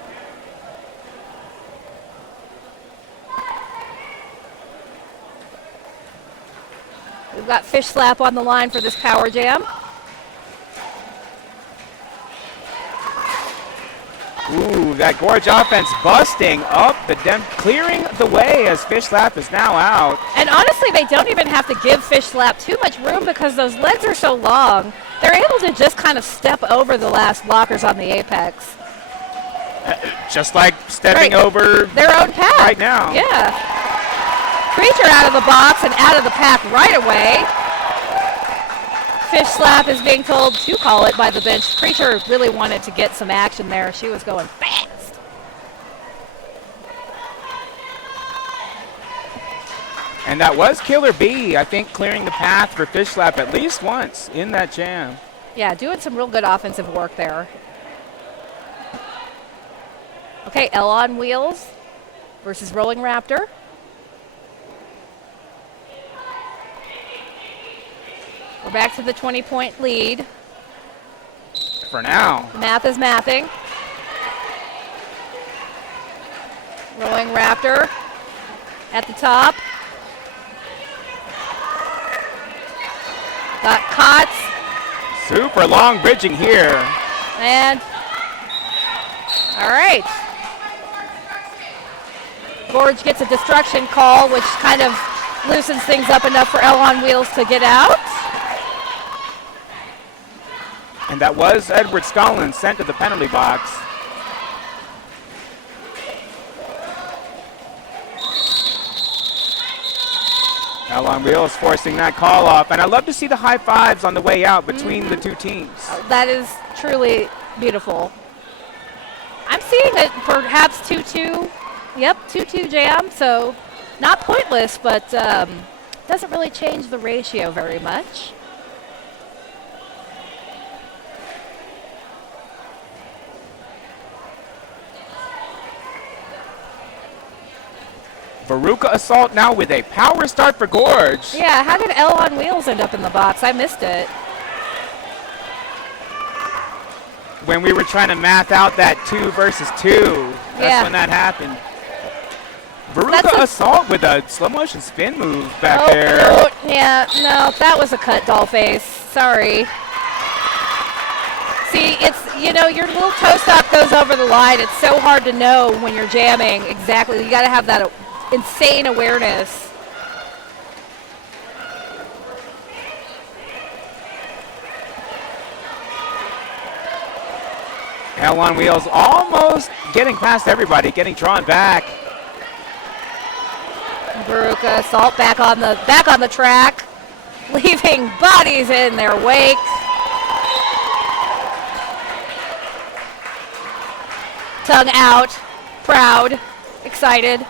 We've got Fish Slap on the line for this power jam. Ooh, that Gorge offense busting up, but them clearing the way as Fish Slap is now out. And honestly, they don't even have to give Fish Slap too much room because those legs are so long. They're able to just kind of step over the last blockers on the apex. Just like stepping over their own path right now. Yeah. Creature out of the box and out of the path right away. Fish Slap is being told to call it by the bench. Creature really wanted to get some action there. She was going fast. And that was Killer B, I think, clearing the path for Fish Slap at least once in that jam. Yeah, doing some real good offensive work there. Okay, L on wheels versus Rolling Raptor. We're back to the 20-point lead. For now. Math is mathing. Rolling Raptor at the top. Got Kotz. Super long bridging here. And, all right. Gorge gets a destruction call, which kind of loosens things up enough for L on wheels to get out. And that was Edward Scollin sent to the penalty box. L on wheels forcing that call off. And I love to see the high fives on the way out between the two teams. That is truly beautiful. I'm seeing it perhaps 2-2. Yep, 2-2 jam. So not pointless, but doesn't really change the ratio very much. Veruca Assault now with a power start for Gorge. Yeah, how did L on wheels end up in the box? I missed it. When we were trying to math out that 2 versus 2, that's when that happened. Veruca Assault with a slow motion spin move back there. No, yeah, no, that was a cut, Dollface. Sorry. See, it's, your little toe stop goes over the line. It's so hard to know when you're jamming exactly. You got to have that insane awareness. L on wheels almost getting past everybody, getting drawn back. Veruca Assault back on the track, leaving bodies in their wake. Tongue out, proud, excited.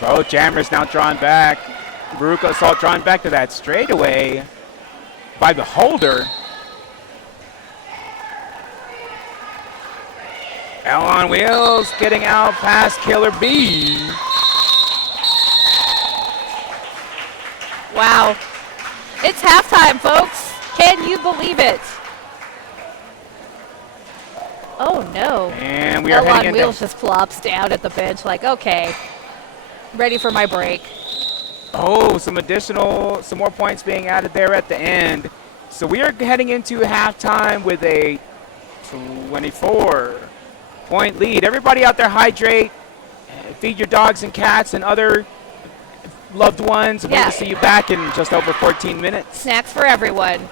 Both jammers now drawn back. Veruca Assault drawn back to that straightaway by the holder. L on wheels getting out past Killer B. Wow. It's halftime, folks. Can you believe it? Oh no. And we are Hell on heading into Wheels just flops down at the bench like, okay, ready for my break. some more points being added there at the end. So we are heading into halftime with a 24-point lead. Everybody out there hydrate, feed your dogs and cats and other loved ones. Yeah. We'll see you back in just over 14 minutes. Snacks for everyone.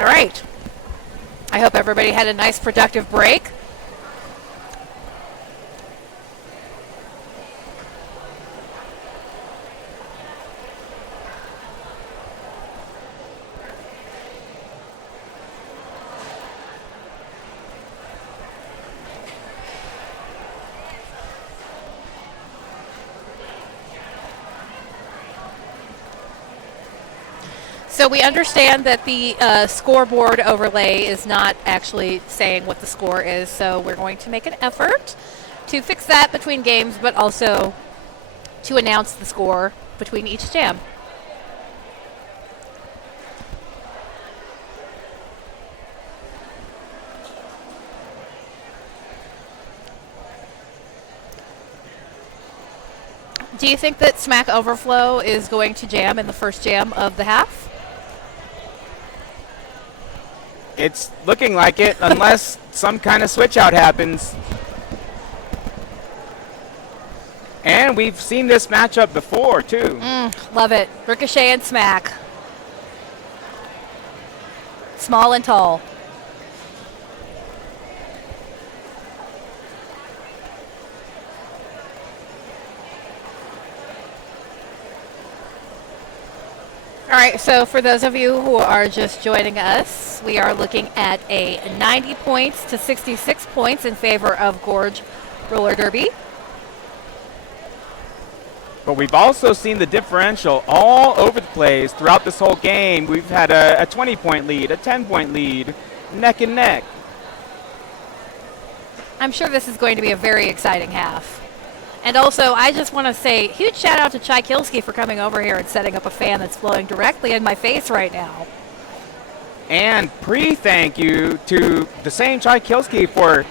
All right. I hope everybody had a nice productive break. So we understand that the scoreboard overlay is not actually saying what the score is, so we're going to make an effort to fix that between games, but also to announce the score between each jam. Do you think that Smack Overflow is going to jam in the first jam of the half? It's looking like it, unless some kind of switch out happens. And we've seen this matchup before, too. Love it. Ricochet and Smack. Small and tall. All right, so for those of you who are just joining us, we are looking at a 90 points to 66 points in favor of Gorge Roller Derby. But we've also seen the differential all over the place throughout this whole game. We've had a 20-point lead, a 10-point lead, neck and neck. I'm sure this is going to be a very exciting half. And also, I just want to say huge shout out to Chai Kilsky for coming over here and setting up a fan that's blowing directly in my face right now. And pre-thank you to the same Chai Kilsky for,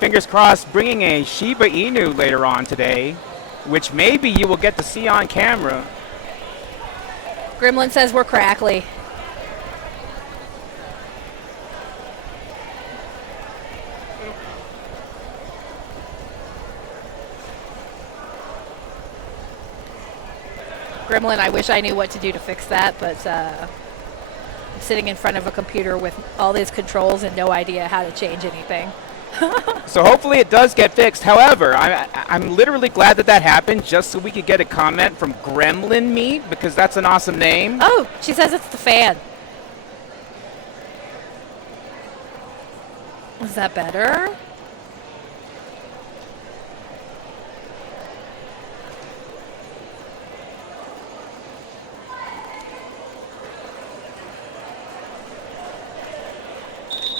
fingers crossed, bringing a Shiba Inu later on today, which maybe you will get to see on camera. Gremlin says we're crackly. Gremlin, I wish I knew what to do to fix that, but I'm sitting in front of a computer with all these controls and no idea how to change anything. So hopefully it does get fixed. However, I'm literally glad that happened just so we could get a comment from Gremlin Meat, because that's an awesome name. Oh, she says it's the fan. Is that better?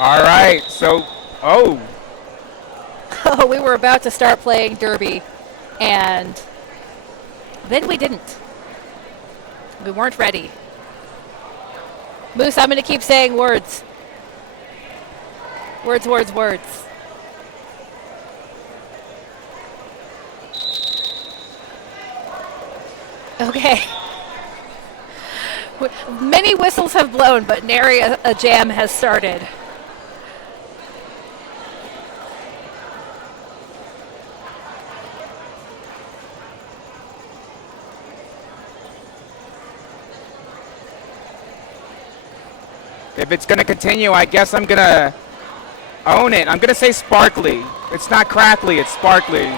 All right, so, oh, We were about to start playing Derby, and then we didn't. We weren't ready. Moose, I'm going to keep saying words. Words, words, words. Okay. Many whistles have blown, but nary a jam has started. if it's going to continue, I guess I'm going to own it. I'm going to say sparkly. It's not crackly, it's sparkly.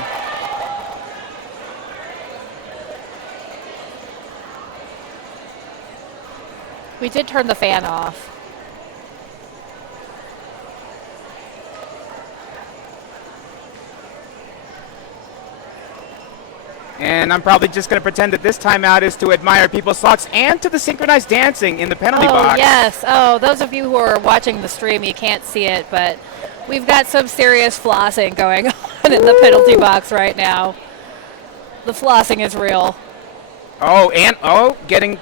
We did turn the fan off. And I'm probably just going to pretend that this timeout is to admire people's socks and to the synchronized dancing in the penalty box. Oh, yes. Oh, those of you who are watching the stream, you can't see it, but we've got some serious flossing going on in the penalty box right now. The flossing is real. Oh, and getting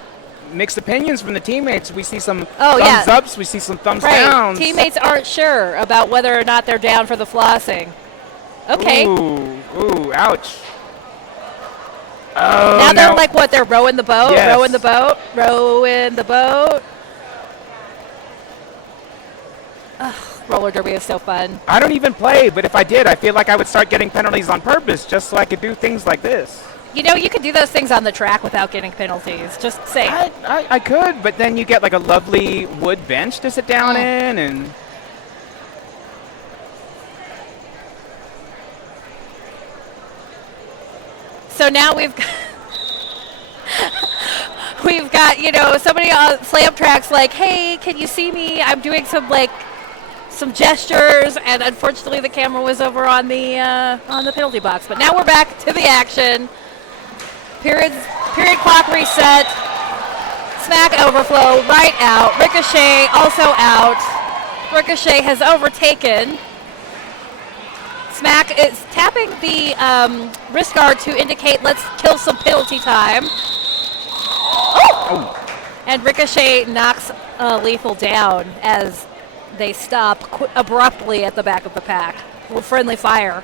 mixed opinions from the teammates. We see some thumbs ups, we see some thumbs right. downs. Teammates aren't sure about whether or not they're down for the flossing. Okay. Ooh, ouch. Oh, now they're like, what, they're rowing the boat? Yes. Rowing the boat? Rowing the boat? Ugh, roller derby is so fun. I don't even play, but if I did, I feel like I would start getting penalties on purpose just so I could do things like this. You know, you could do those things on the track without getting penalties. Just say. I could, but then you get like a lovely wood bench to sit down in, and So now we've got, you know, somebody on slam tracks like, hey, can you see me? I'm doing some gestures, and unfortunately the camera was over on the penalty box. But now we're back to the action. Period clock reset. Smack overflow right out. Ricochet also out. Ricochet has overtaken. Smack is tapping the wrist guard to indicate let's kill some penalty time. Oh! And Ricochet knocks Lethal down as they stop abruptly at the back of the pack. Friendly fire.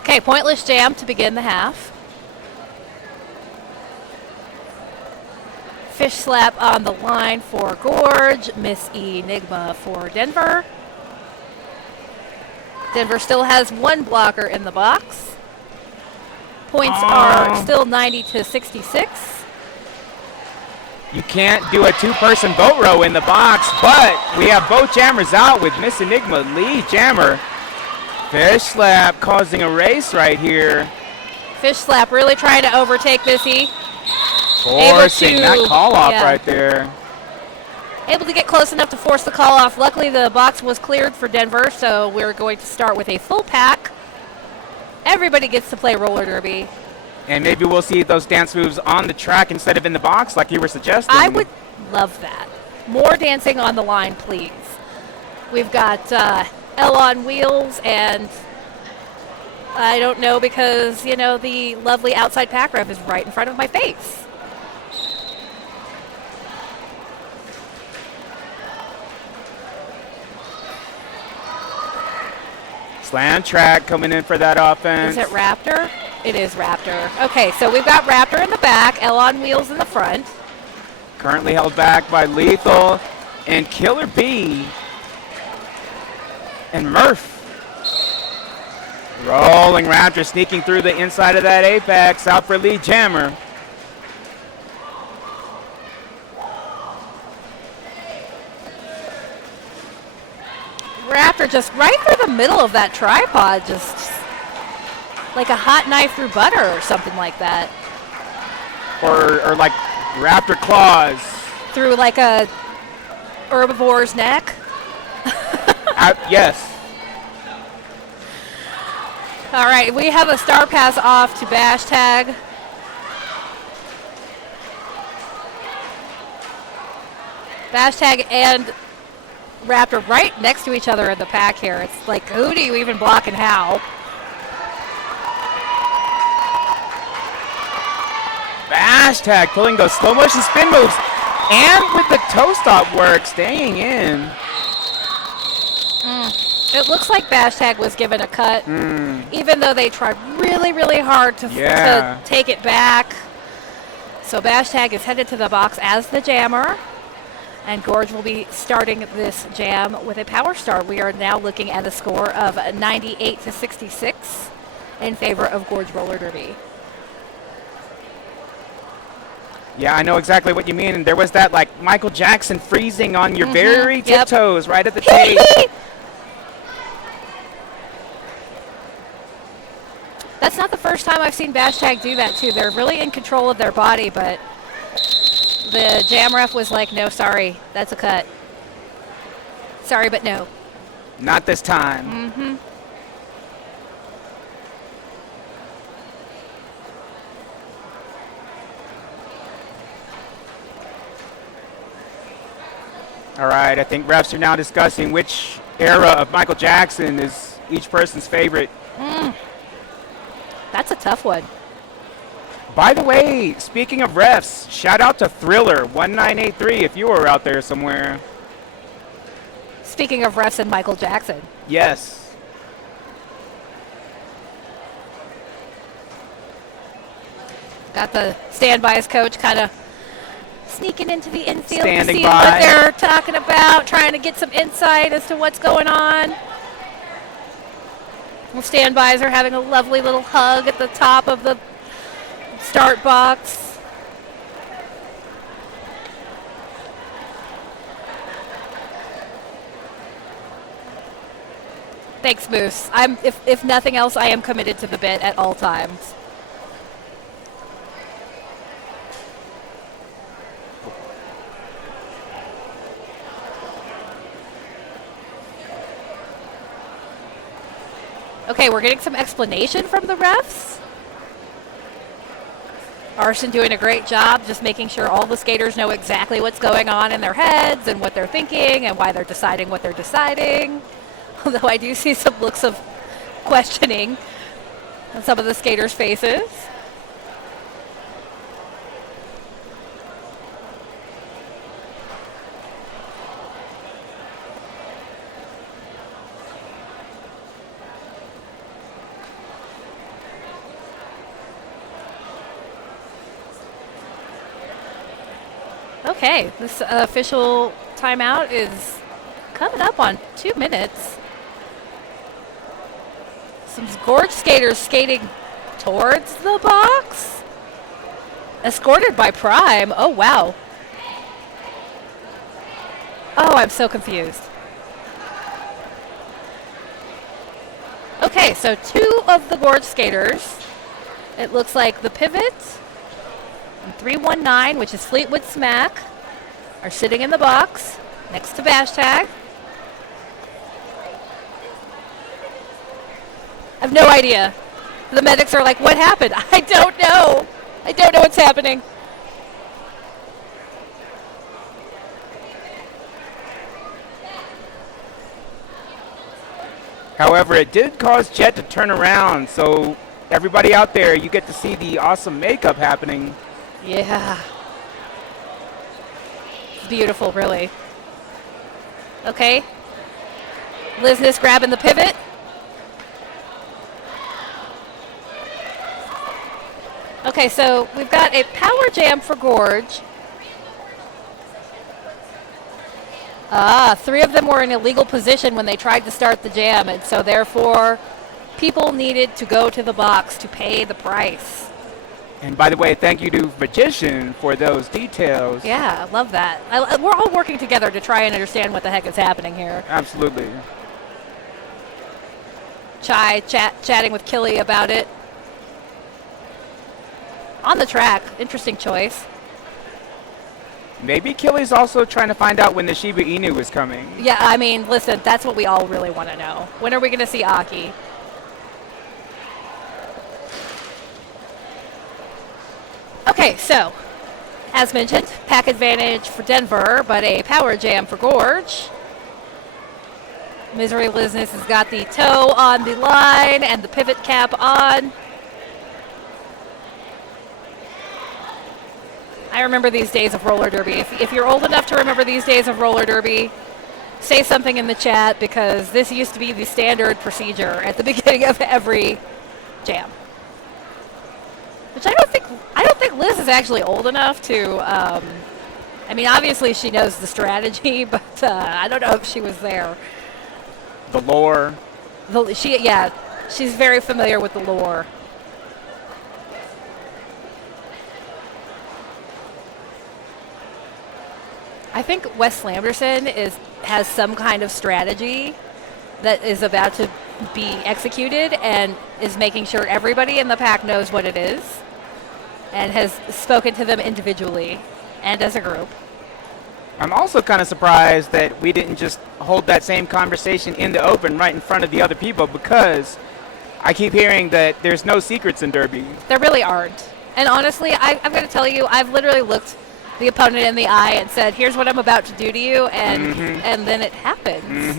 Okay, pointless jam to begin the half. Fish slap on the line for Gorge. Miss Enigma for Denver. Denver still has one blocker in the box. Points are still 90 to 66. you can't do a two-person boat row in the box, but we have both jammers out with Miss Enigma, lead jammer. Fish slap causing a race right here. Fish slap really trying to overtake Missy. Forcing that call off right there. Able to get close enough to force the call off. Luckily, the box was cleared for Denver, so we're going to start with a full pack. Everybody gets to play roller derby. And maybe we'll see those dance moves on the track instead of in the box, like you were suggesting. I would love that. More dancing on the line, please. We've got L on wheels, and I don't know because, you know, the lovely outside pack ref is right in front of my face. Slam track coming in for that offense. Is it Raptor? It is Raptor. Okay, so we've got Raptor in the back, L on wheels in the front. Currently held back by Lethal and Killer B and Murph. Rolling Raptor sneaking through the inside of that apex, out for lead jammer. Raptor just right through the middle of that tripod, just like a hot knife through butter or something like that. Or like Raptor claws. Through like a herbivore's neck. Yes. All right, we have a star pass off to Bash Tag. Bash Tag and Raptor right next to each other in the pack here. It's like, who do you even block and how? Bash Tag pulling those slow motion spin moves. And with the toe stop work, staying in. It looks like Bash Tag was given a cut, even though they tried really, really hard to take it back. So Bash Tag is headed to the box as the jammer. And Gorge will be starting this jam with a power star. We are now looking at a score of 98 to 66 in favor of Gorge Roller Derby. Yeah, I know exactly what you mean. And there was that like Michael Jackson freezing on your very tiptoes right at the tape. That's not the first time I've seen Bash Tag do that too. They're really in control of their body, but the jam ref was like, no, sorry, that's a cut. Sorry, but no. Not this time. All right, I think refs are now discussing which era of Michael Jackson is each person's favorite. That's a tough one. By the way, speaking of refs, shout out to Thriller 1983 if you were out there somewhere. Speaking of refs and Michael Jackson. Yes. Got the stand-by coach kind of sneaking into the infield to see by what they're talking about, trying to get some insight as to what's going on. The standbys are having a lovely little hug at the top of the start box. Thanks, Moose. If nothing else, I am committed to the bit at all times. Okay, we're getting some explanation from the refs. Arson doing a great job just making sure all the skaters know exactly what's going on in their heads and what they're thinking and why they're deciding what they're deciding. Although I do see some looks of questioning on some of the skaters' faces. Okay, this official timeout is coming up on 2 minutes. Some Gorge skaters skating towards the box. Escorted by Prime. Oh, wow. Oh, I'm so confused. Okay, so 2 of the Gorge skaters. It looks like the Pivot and 319, which is Fleetwood Smack, are sitting in the box next to Bash Tag. I have no idea. The medics are like, what happened? I don't know. I don't know what's happening. However, it did cause Jet to turn around, so everybody out there, you get to see the awesome makeup happening. Yeah. It's beautiful, really. Okay. Lizness grabbing the pivot. Okay, so we've got a power jam for Gorge. 3 of them were in illegal position when they tried to start the jam, and so therefore people needed to go to the box to pay the price. And by the way, thank you to Magician for those details. Yeah, I love that. We're all working together to try and understand what the heck is happening here. Absolutely. Chai chatting with Killy about it. On the track, interesting choice. Maybe Killy's also trying to find out when the Shiba Inu is coming. Yeah, I mean, listen, that's what we all really want to know. When are we going to see Aki? Okay, so, as mentioned, pack advantage for Denver, but a power jam for Gorge. Misery Lizness has got the toe on the line and the pivot cap on. I remember these days of roller derby. If you're old enough to remember these days of roller derby, say something in the chat, because this used to be the standard procedure at the beginning of every jam. Which I don't think Liz is actually old enough to. I mean, obviously she knows the strategy, but I don't know if she was there. The lore. She's very familiar with the lore. I think Wes Lamberson has some kind of strategy that is about to be executed and is making sure everybody in the pack knows what it is and has spoken to them individually and as a group. I'm also kind of surprised that we didn't just hold that same conversation in the open right in front of the other people, because I keep hearing that there's no secrets in Derby. There really aren't. And honestly, I'm going to tell you, I've literally looked the opponent in the eye and said, here's what I'm about to do to you, and then it happens.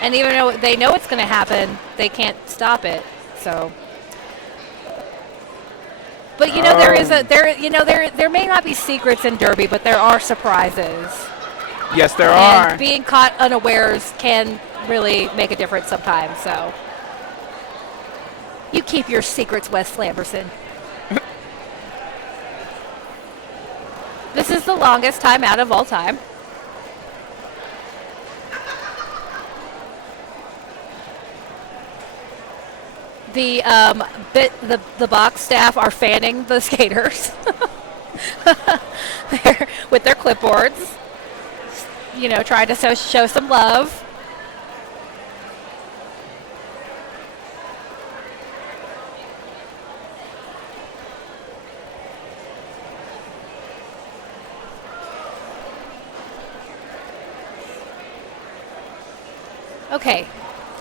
And even though they know it's going to happen, they can't stop it. So, but you know, there may not be secrets in Derby, but there are surprises. Yes, there are. And being caught unawares can really make a difference sometimes. So, you keep your secrets, Wes Lamberson. This is the longest timeout of all time. The box staff are fanning the skaters with their clipboards. You know, trying to show some love. Okay,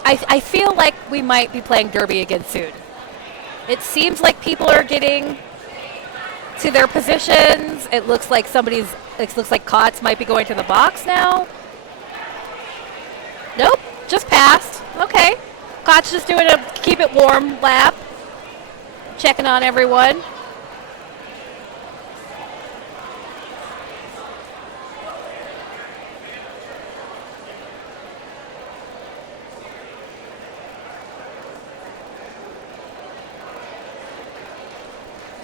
I feel like we might be playing Derby again soon. It seems like people are getting to their positions. It looks like Kotz might be going to the box now. Nope, just passed. Okay. Kotz just doing a keep it warm lap. Checking on everyone.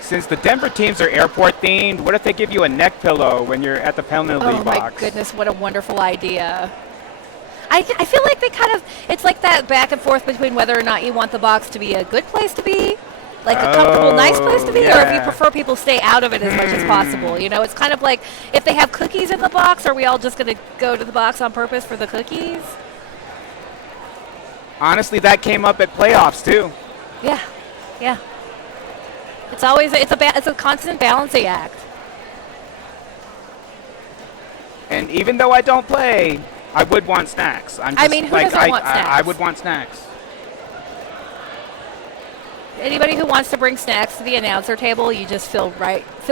Since the Denver teams are airport themed, what if they give you a neck pillow when you're at the penalty box? Oh my goodness, what a wonderful idea. I feel like it's like that back and forth between whether or not you want the box to be a good place to be, like a comfortable, nice place to be, or if you prefer people stay out of it as much as possible. You know, it's kind of like if they have cookies in the box, are we all just going to go to the box on purpose for the cookies? Honestly, that came up at playoffs too. Yeah. It's always it's a constant balancing act. And even though I don't play, I would want snacks. Who doesn't want snacks? I would want snacks. Anybody who wants to bring snacks to the announcer table, you just feel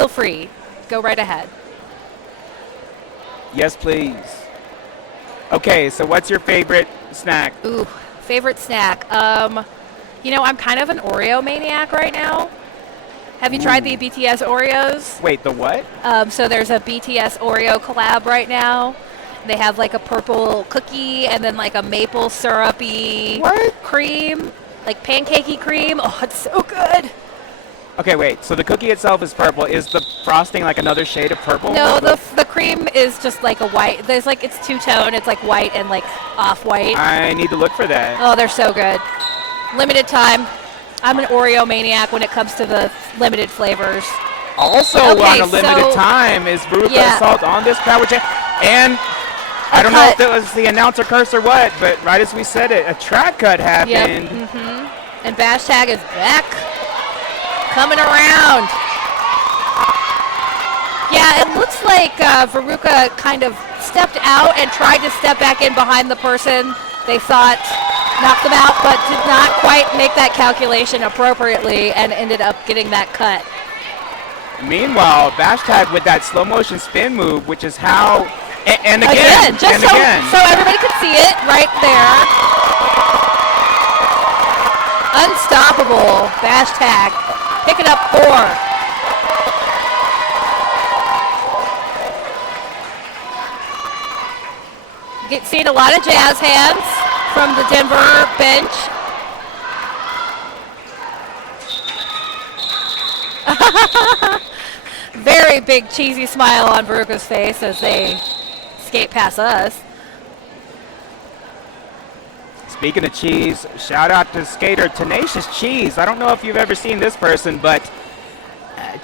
free. Go right ahead. Yes, please. Okay, so what's your favorite snack? Ooh, favorite snack. You know, I'm kind of an Oreo maniac right now. Have you tried the BTS Oreos? Wait, the what? So there's a BTS Oreo collab right now. They have like a purple cookie and then like a maple syrupy cream, like pancakey cream. Oh, it's so good. Okay, wait. So the cookie itself is purple. Is the frosting like another shade of purple? No, the cream is just like a white. There's like it's two-tone. It's like white and like off-white. I need to look for that. Oh, they're so good. Limited time. I'm an Oreo maniac when it comes to the limited flavors. Also on a limited time is Veruca Assault on this Power Jam. And I don't know if that was the announcer curse or what, but right as we said it, a track cut happened. Yep. And Hashtag is back. Coming around. Yeah, it looks like Veruca kind of stepped out and tried to step back in behind the person they thought knocked them out, but did not quite make that calculation appropriately and ended up getting that cut. Meanwhile, Hashtag with that slow motion spin move, which is how, and again, again. So everybody could see it right there. Unstoppable, Hashtag, picking up 4. Seeing a lot of jazz hands from the Denver bench. Very big cheesy smile on Veruca's face as they skate past us. Speaking of cheese, shout out to skater Tenacious Cheese. I don't know if you've ever seen this person, but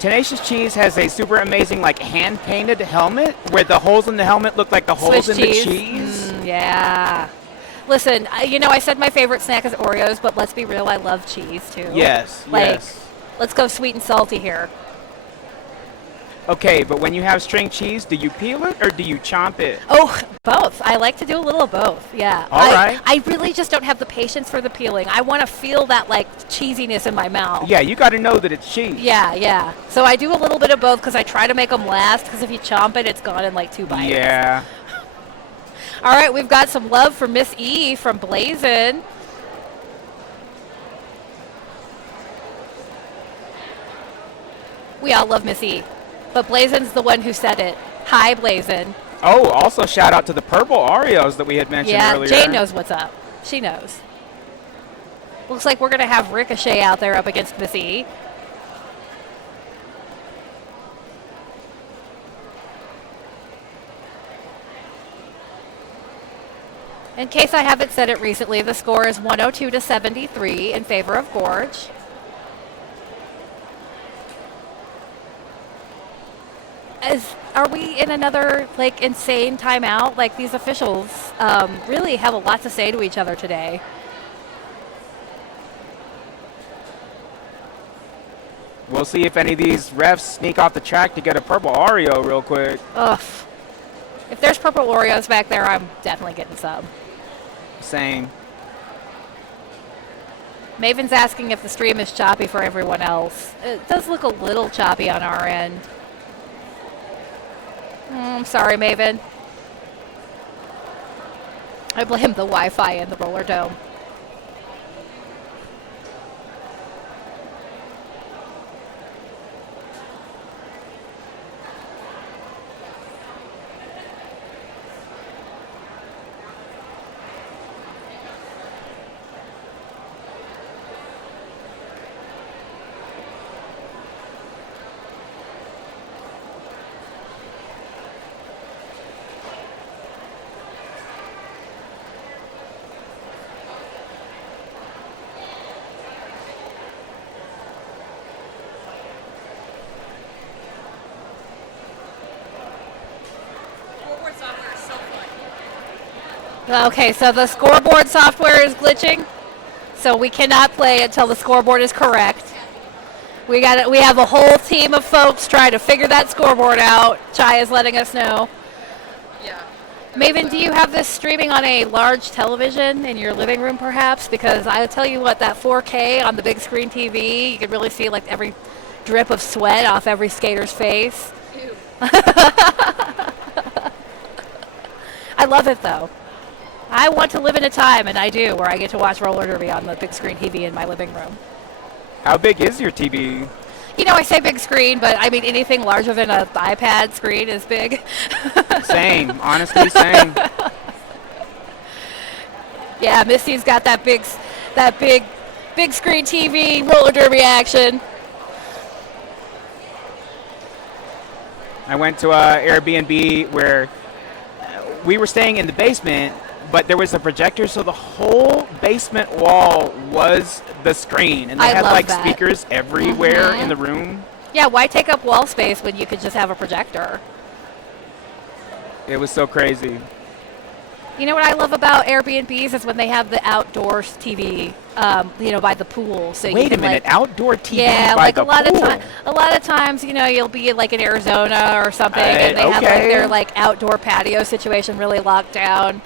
Tenacious Cheese has a super amazing like hand-painted helmet where the holes in the helmet look like the holes in the cheese. Yeah. Listen, you know, I said my favorite snack is Oreos, but let's be real, I love cheese too. Yes, yes. Let's go sweet and salty here. Okay, but when you have string cheese, do you peel it or do you chomp it? Oh, both. I like to do a little of both, yeah. All right. I really just don't have the patience for the peeling. I want to feel that, like, cheesiness in my mouth. Yeah, you got to know that it's cheese. Yeah. So I do a little bit of both because I try to make them last, because if you chomp it, it's gone in, like, 2 bites. Yeah. All right, we've got some love for Miss E from Blazin'. We all love Miss E. But Blazin's the one who said it. Hi, Blazin'. Oh, also shout out to the purple Oreos that we had mentioned earlier. Yeah, Jane knows what's up. She knows. Looks like we're going to have Ricochet out there up against Miss E. In case I haven't said it recently, the score is 102 to 73 in favor of Gorge. Are we in another like insane timeout? Like these officials really have a lot to say to each other today. We'll see if any of these refs sneak off the track to get a purple Oreo real quick. Ugh. If there's purple Oreos back there, I'm definitely getting some. Same. Maven's asking if the stream is choppy for everyone else. It does look a little choppy on our end. I'm sorry, Maven. I blame the Wi-Fi in the roller dome. Scoreboard software is so fun. Okay, so the scoreboard software is glitching, so we cannot play until the scoreboard is correct. We have a whole team of folks trying to figure that scoreboard out. Chai is letting us know. Yeah. Maven, do you have this streaming on a large television in your living room, perhaps? Because I'll tell you what, that 4K on the big screen TV, you can really see like every drip of sweat off every skater's face. Ew. I love it, though. I want to live in a time, and I do, where I get to watch roller derby on the big screen TV in my living room. How big is your TV? You know, I say big screen, but I mean anything larger than an iPad screen is big. Same. Honestly, same. Yeah, Misty's got that big screen TV roller derby action. I went to a Airbnb where we were staying in the basement, but there was a projector, so the whole basement wall was the screen, and they I had love like that. speakers everywhere in the room. Yeah, why take up wall space when you could just have a projector? It was so crazy. You know what I love about Airbnbs is when they have the outdoors TV, by the pool. So Wait you can, a minute, like, outdoor TV yeah, by like the a lot pool. of times, you'll be like in Arizona or something, and they have like okay. their like outdoor patio situation really locked down.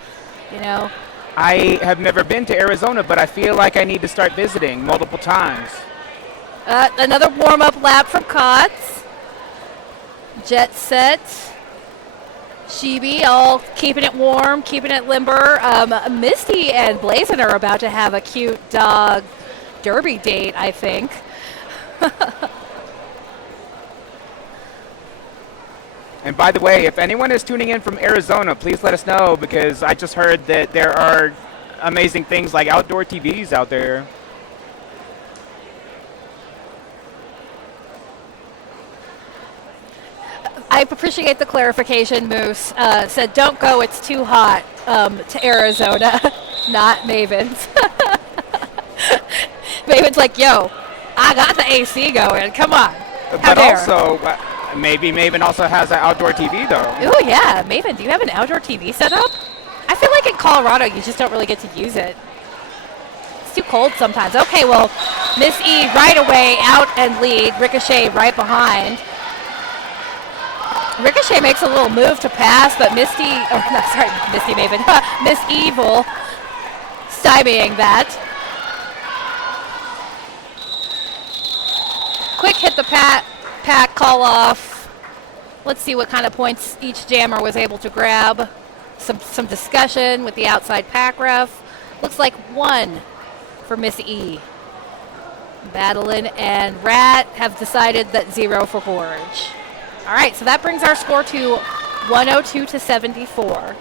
I have never been to Arizona, but I feel like I need to start visiting multiple times. Another warm-up lap from Kotz. Jet Set. Shibi all keeping it warm, keeping it limber. Misty and Blazin are about to have a cute dog derby date, I think. And by the way, if anyone is tuning in from Arizona, please let us know, because I just heard that there are amazing things like outdoor TVs out there. I appreciate the clarification, Moose. Said, don't go, it's too hot to Arizona. Not Maven's. Maven's like, yo, I got the AC going. Come on. How But dare. also, maybe Maven also has an outdoor TV, though. Oh, yeah. Maven, do you have an outdoor TV set up? I feel like in Colorado, you just don't really get to use it. It's too cold sometimes. Okay, well, Miss E right away out and lead. Ricochet right behind. Ricochet makes a little move to pass, but Misty Maven, Miss Evil stymieing that. Quick hit the pack call off. Let's see what kind of points each jammer was able to grab. Some discussion with the outside pack ref. Looks like 1 for Miss E. Madeline and Rat have decided that 0 for Gorge. All right, so that brings our score to 102 to 74.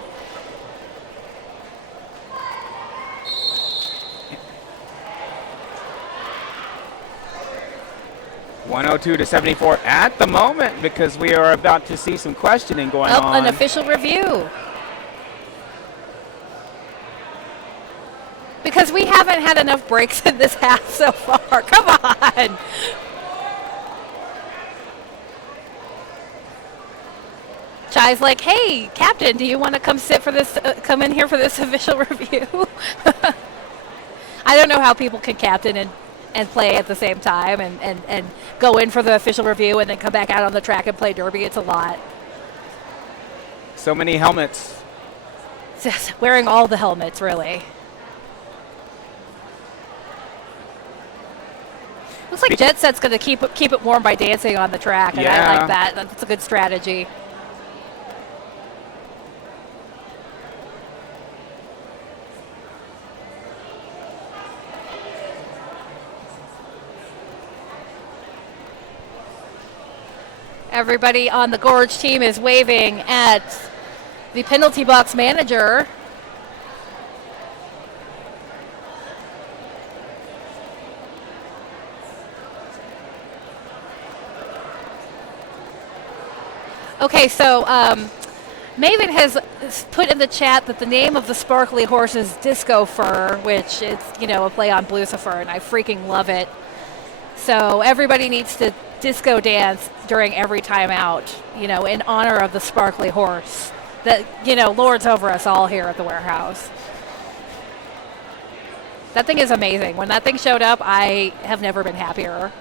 (102 to 74) at the moment, because we are about to see some questioning going on. An official review. Because we haven't had enough breaks in this half so far. Come on. Chai's like, hey, Captain, do you want to come sit for this, come in here for this official review? I don't know how people can captain and play at the same time and go in for the official review and then come back out on the track and play derby. It's a lot. So many helmets. Just wearing all the helmets, really. Looks like Jet Set's going to keep it warm by dancing on the track, and I like that. That's a good strategy. Everybody on the Gorge team is waving at the penalty box manager. Okay, so Maven has put in the chat that the name of the sparkly horse is Disco Fur, which is, you know, a play on Blucifer, and I freaking love it. So everybody needs to disco dance during every time out, you know, in honor of the sparkly horse that, you know, lords over us all here at the warehouse. That thing is amazing. When that thing showed up, I have never been happier.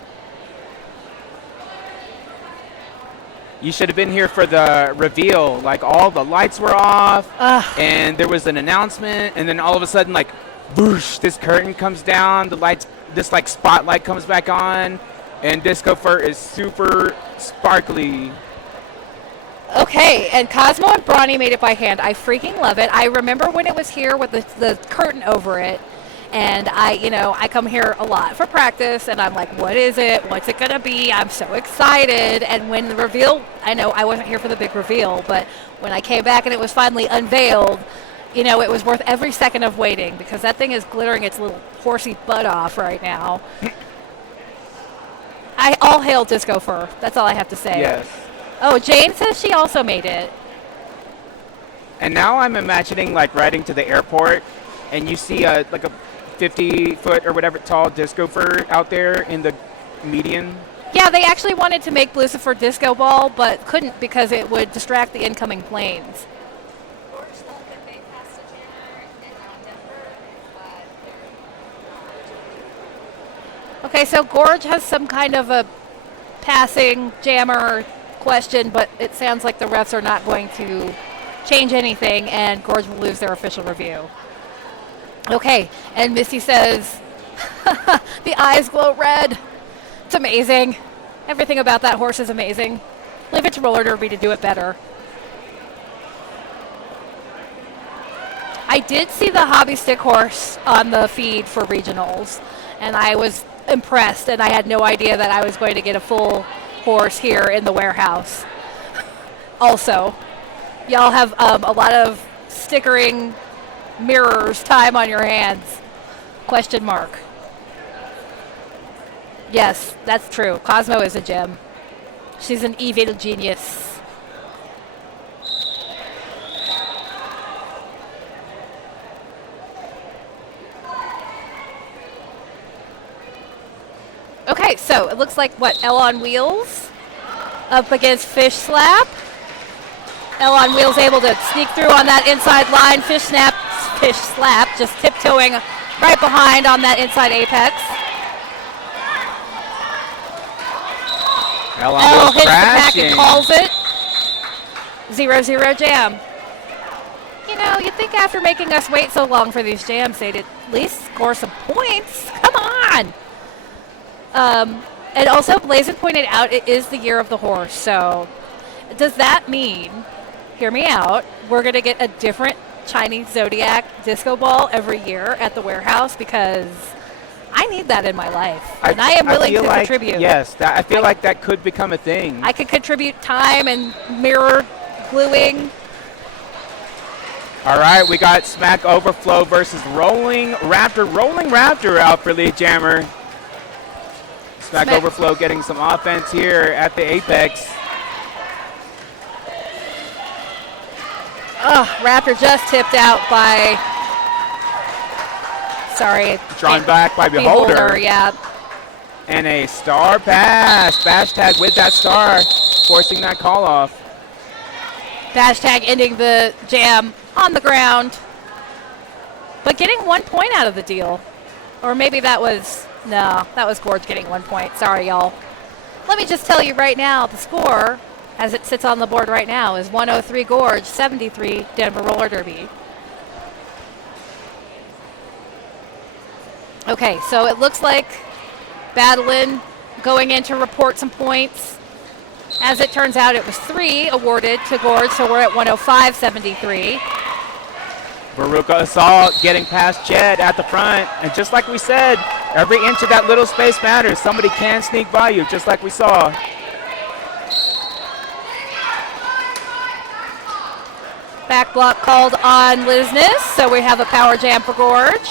You should have been here for the reveal. Like, all the lights were off, and there was an announcement, and then all of a sudden, like, boosh, this curtain comes down, the lights, this, like, spotlight comes back on, and Disco Fur is super sparkly. Okay, and Cosmo and Bronny made it by hand. I freaking love it. I remember when it was here with the curtain over it, and I come here a lot for practice, and I'm like, what is it? What's it going to be? I'm so excited. And when the reveal, I know I wasn't here for the big reveal, but when I came back and it was finally unveiled, you know, it was worth every second of waiting because that thing is glittering its little horsey butt off right now. All hail Disco Fur. That's all I have to say. Yes. Oh, Jane says she also made it. And now I'm imagining, like, riding to the airport, and you see like a 50-foot or whatever tall Disco Fur out there in the median. Yeah, they actually wanted to make Lucifer Disco Ball, but couldn't because it would distract the incoming planes. Gorge thought that they passed a jammer and not Denver, but Okay, so Gorge has some kind of a passing jammer question, but it sounds like the refs are not going to change anything, and Gorge will lose their official review. Okay, and Missy says, the eyes glow red. It's amazing. Everything about that horse is amazing. Leave it to roller derby to do it better. I did see the hobby stick horse on the feed for regionals, and I was impressed, and I had no idea that I was going to get a full horse here in the warehouse. Also, y'all have a lot of stickering mirrors time on your hands. Question mark. Yes, that's true. Cosmo is a gem. She's an evil genius. Okay, so it looks like what, Elle on Wheels up against Fish Slap. Elle on Wheels able to sneak through on that inside line. Fish Slap just tiptoeing right behind on that inside apex. Elle hits the pack and calls it. 0-0 jam. You know, you'd think after making us wait so long for these jams, they'd at least score some points. Come on. And also, Blazin pointed out it is the year of the horse. So does that mean, hear me out, we're going to get a different Chinese Zodiac disco ball every year at the warehouse? Because I need that in my life. And I am willing to contribute. Yes, I feel like that could become a thing. I could contribute time and mirror gluing. All right, we got Smack Overflow versus Rolling Raptor. Rolling Raptor out for lead jammer. Smack Overflow getting some offense here at the apex. Oh, Raptor just tipped out by Sorry. Drawn back by Beholder. Yeah. And a star pass. Bash tag with that star, forcing that call off. Bash tag ending the jam on the ground. But getting 1 point out of the deal. Or maybe that was, no, that was Gorge getting 1 point. Sorry, y'all. Let me just tell you right now, the score, as it sits on the board right now, is 103 Gorge, 73 Denver Roller Derby. Okay, so it looks like Badalin going in to report some points. As it turns out, it was 3 awarded to Gorge, so we're at 105-73. Veruca Assault getting past Jed at the front. And just like we said, every inch of that little space matters. Somebody can sneak by you, just like we saw. Back block called on Liznes, so we have a power jam for Gorge.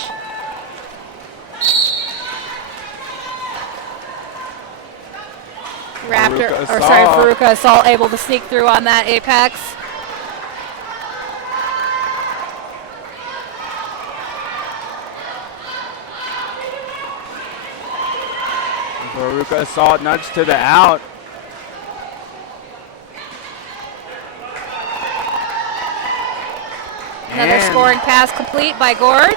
Veruca Assault able to sneak through on that apex. Veruca Assault nudged to the out. Another scoring pass complete by Gorge.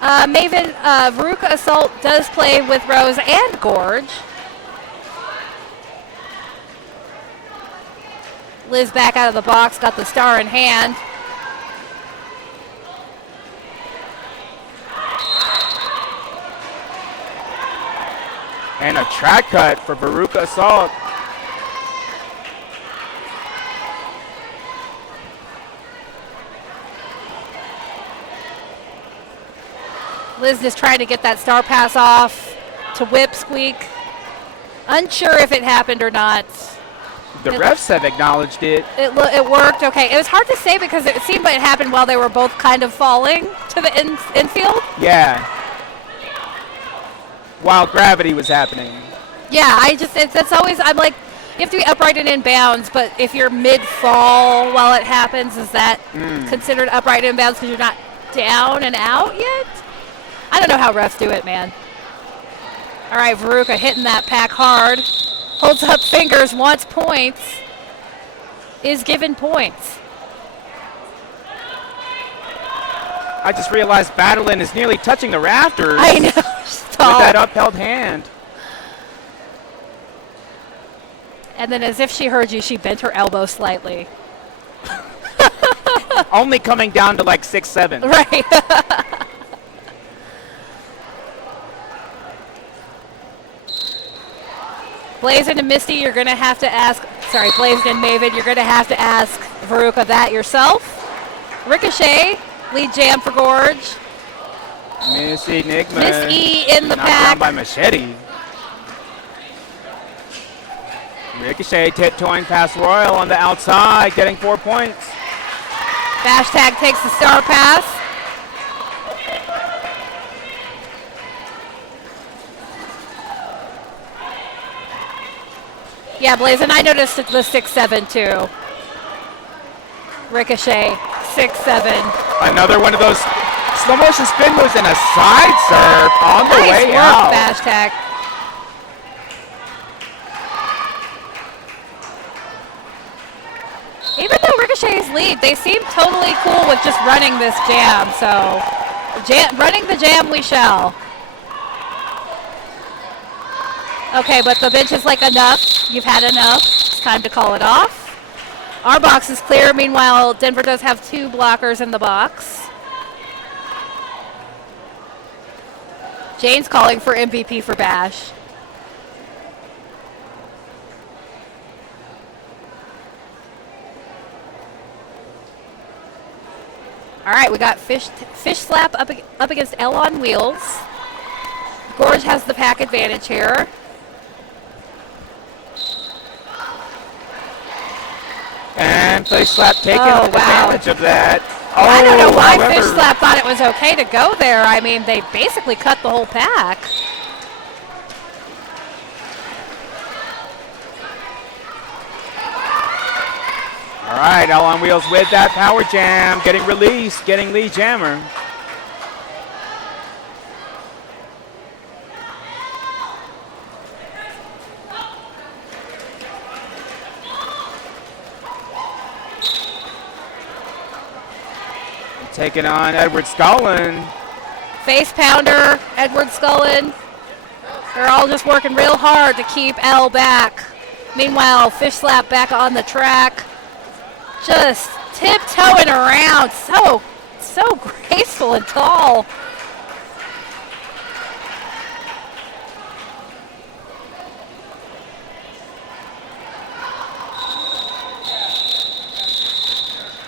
Maven, Veruca Assault does play with Rose and Gorge. Liz back out of the box, got the star in hand. And a track cut for Veruca Assault. Liz just trying to get that star pass off to whip Squeak. Unsure if it happened or not. The refs have acknowledged it. It worked. Okay, it was hard to say because it seemed like it happened while they were both kind of falling to the infield. Yeah. While gravity was happening. Yeah, that's always, I'm like, you have to be upright and in bounds, but if you're mid-fall while it happens, is that considered upright and in bounds because you're not down and out yet? I don't know how refs do it, man. All right, Veruca hitting that pack hard. Holds up fingers, wants points. Is given points. I just realized Badalin is nearly touching the rafters. I know. With that upheld hand. And then as if she heard you, she bent her elbow slightly. Only coming down to like 6'7". Right. Blazin' and Misty, you're going to have to ask, Blazin' and Maven, you're going to have to ask Veruca that yourself. Ricochet, lead jam for Gorge. Miss Enigma. Miss E in the knocked pack. down by Machete. Ricochet tiptoeing past Royal on the outside, getting 4 points. Bash tag takes the star pass. Yeah, Blazin', I noticed the 6'7" too. Ricochet, 6'7". Another one of those slow motion spin moves and a side serve on the way out. Bash tag. Even though Ricochet's lead, they seem totally cool with just running this jam. So, running the jam we shall. Okay, but the bench is like, enough. You've had enough. It's time to call it off. Our box is clear. Meanwhile, Denver does have 2 blockers in the box. Jane's calling for MVP for Bash. All right, we got Fish Slap up against L on wheels. Gorge has the pack advantage here. And Fish Slap taking advantage of that. I don't know why Fish Slap thought it was okay to go there. I mean, they basically cut the whole pack. All right, L on Wheels with that power jam, getting released, getting Lee Jammer. Taking on Edward Scullin. Face pounder, Edward Scullin. They're all just working real hard to keep L back. Meanwhile, Fish Slap back on the track. Just tiptoeing around. So graceful and tall.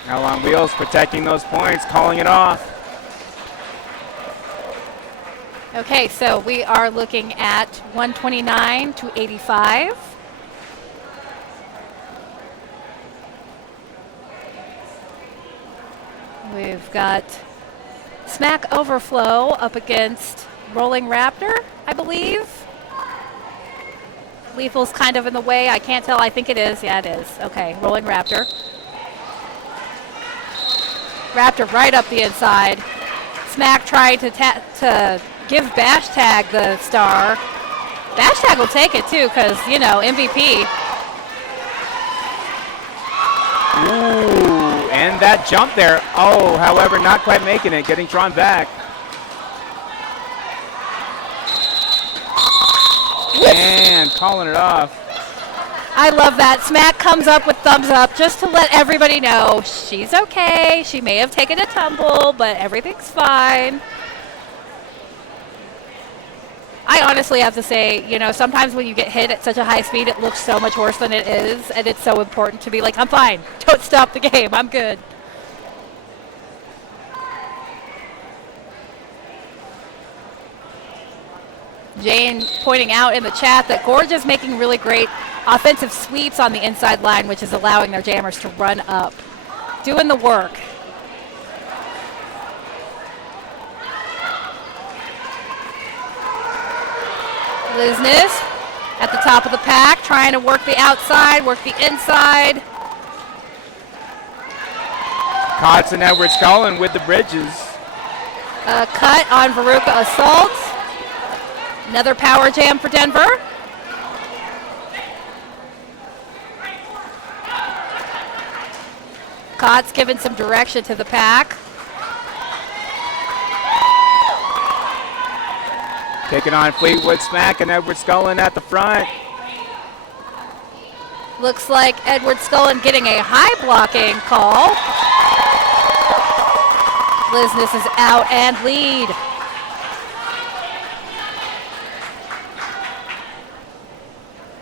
Now on Wheels protecting those points, calling it off. Okay, so we are looking at 129 to 85. We've got Smack Overflow up against Rolling Raptor, I believe. Lethal's kind of in the way. I can't tell. I think it is. Yeah, it is. Okay, Rolling Raptor. Raptor right up the inside. Smack trying to give Bash Tag the star. Bash Tag will take it too because, you know, MVP. Ooh, and that jump there. Oh, however, not quite making it, getting drawn back. And calling it off. I love that. Smack comes up with thumbs up just to let everybody know she's okay. She may have taken a tumble, but everything's fine. I honestly have to say, you know, sometimes when you get hit at such a high speed, it looks so much worse than it is, and it's so important to be like, I'm fine. Don't stop the game. I'm good. Jane pointing out in the chat that Gorge is making really great offensive sweeps on the inside line, which is allowing their jammers to run up. Doing the work. Liznes at the top of the pack, trying to work the outside, work the inside. Kotz and Edward Scullin with the bridges. A cut on Veruca Assault. Another power jam for Denver. Kotz giving some direction to the pack. Taking on Fleetwood Smack and Edward Scullin at the front. Looks like Edward Scullin getting a high blocking call. Liznes is out and lead.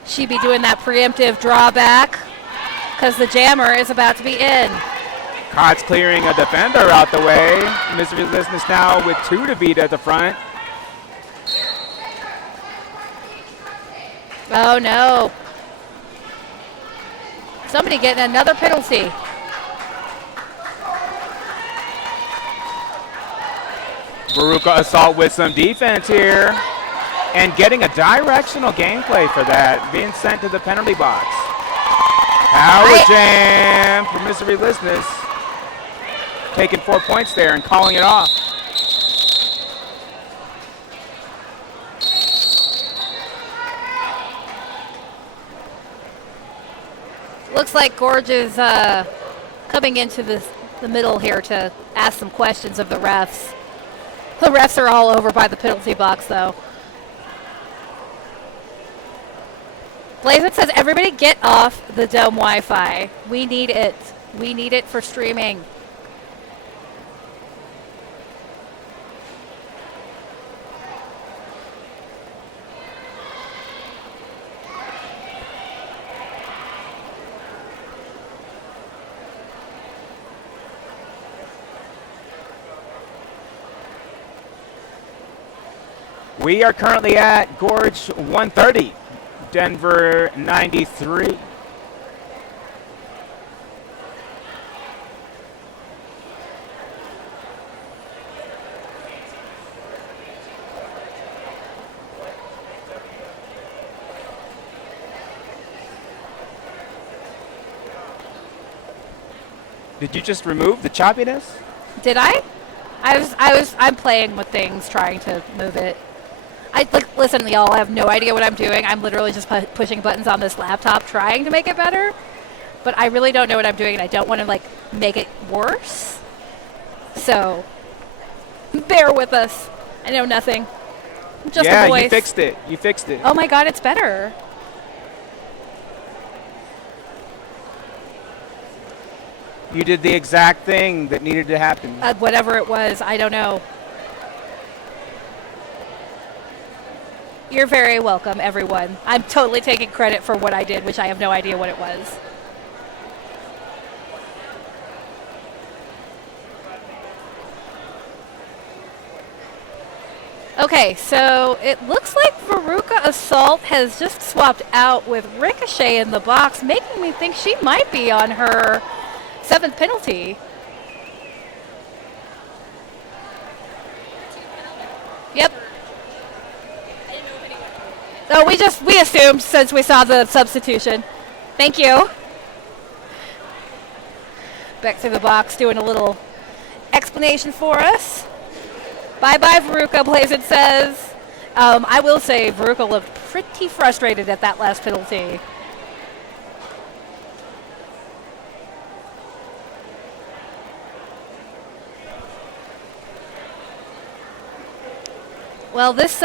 She be doing that preemptive drawback because the jammer is about to be in. Kotz clearing a defender out the way. Misery Liznes now with 2 to beat at the front. Oh no. Somebody getting another penalty. Veruca Assault with some defense here. And getting a directional gameplay for that. Being sent to the penalty box. Power jam for Misery Liznes. Taking 4 points there and calling it off. Looks like Gorge is coming into the middle here to ask some questions of the refs. The refs are all over by the penalty box, though. Blazin says, everybody get off the dumb Wi-Fi. We need it. We need it for streaming. We are currently at Gorge 130, Denver 93. Did you just remove the choppiness? Did I? I'm playing with things, trying to move it. Listen, y'all, I have no idea what I'm doing. I'm literally just pushing buttons on this laptop, trying to make it better. But I really don't know what I'm doing, and I don't want to, like, make it worse. So, bear with us. I know nothing. I'm just a voice. Yeah, you fixed it. You fixed it. Oh my God, it's better. You did the exact thing that needed to happen. Whatever it was, I don't know. You're very welcome, everyone. I'm totally taking credit for what I did, which I have no idea what it was. Okay, so it looks like Veruca Assault has just swapped out with Ricochet in the box, making me think she might be on her 7th penalty. Yep. Oh, we assumed since we saw the substitution. Thank you. Back to the box, doing a little explanation for us. Bye-bye, Veruca, Blazin says. I will say Veruca looked pretty frustrated at that last penalty. Well, this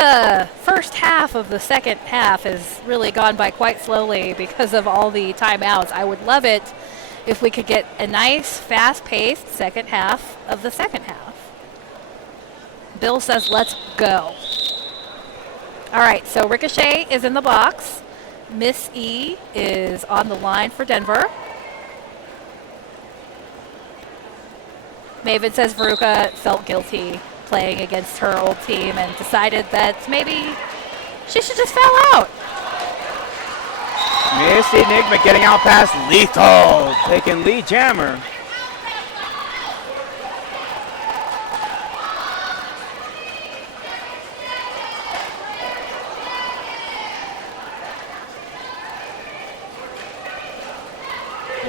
first half of the second half has really gone by quite slowly because of all the timeouts. I would love it if we could get a nice, fast-paced second half of the second half. Bill says, let's go. All right, so Ricochet is in the box. Miss E is on the line for Denver. Maven says Veruca felt guilty playing against her old team and decided that maybe she should just foul out. Miss Enigma getting out past Lethal, taking lead jammer.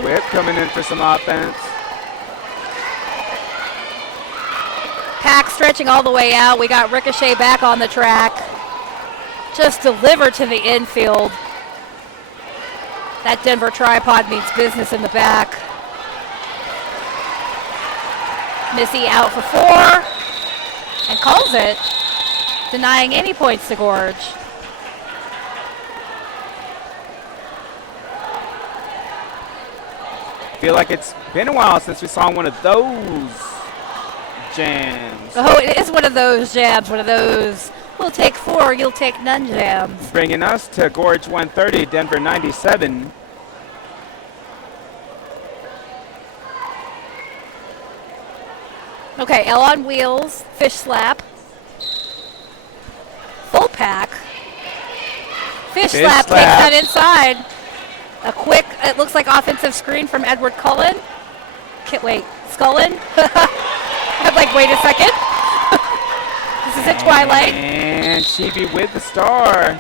Whip coming in for some offense. Pack stretching all the way out. We got Ricochet back on the track. Just delivered to the infield. That Denver tripod means business in the back. Missy out for 4 and calls it, denying any points to Gorge. Feel like it's been a while since we saw one of those jams. Oh, it is one of those jams, one of those we'll take 4, you'll take none jams. Bringing us to Gorge 130, Denver 97. Okay, L on wheels, fish slap. Full pack. Fish slap takes that inside. A quick, it looks like offensive screen from Edward Cullen. Scullin? I'm like, wait a second. This is a Twilight. And Chibi with the star.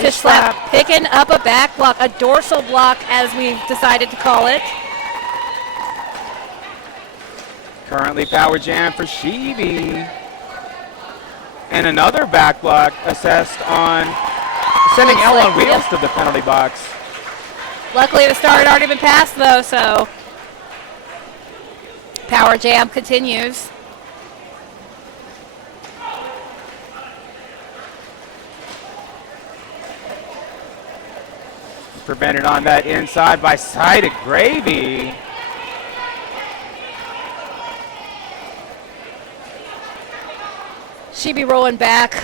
Fish slap picking up a back block, a dorsal block as we've decided to call it. Currently power jam for Chibi. And another back block assessed on sending L on wheels to the penalty box. Luckily the star had already been passed though, so power jam continues. Prevented on that inside by Sided Gravy. She'd be rolling back,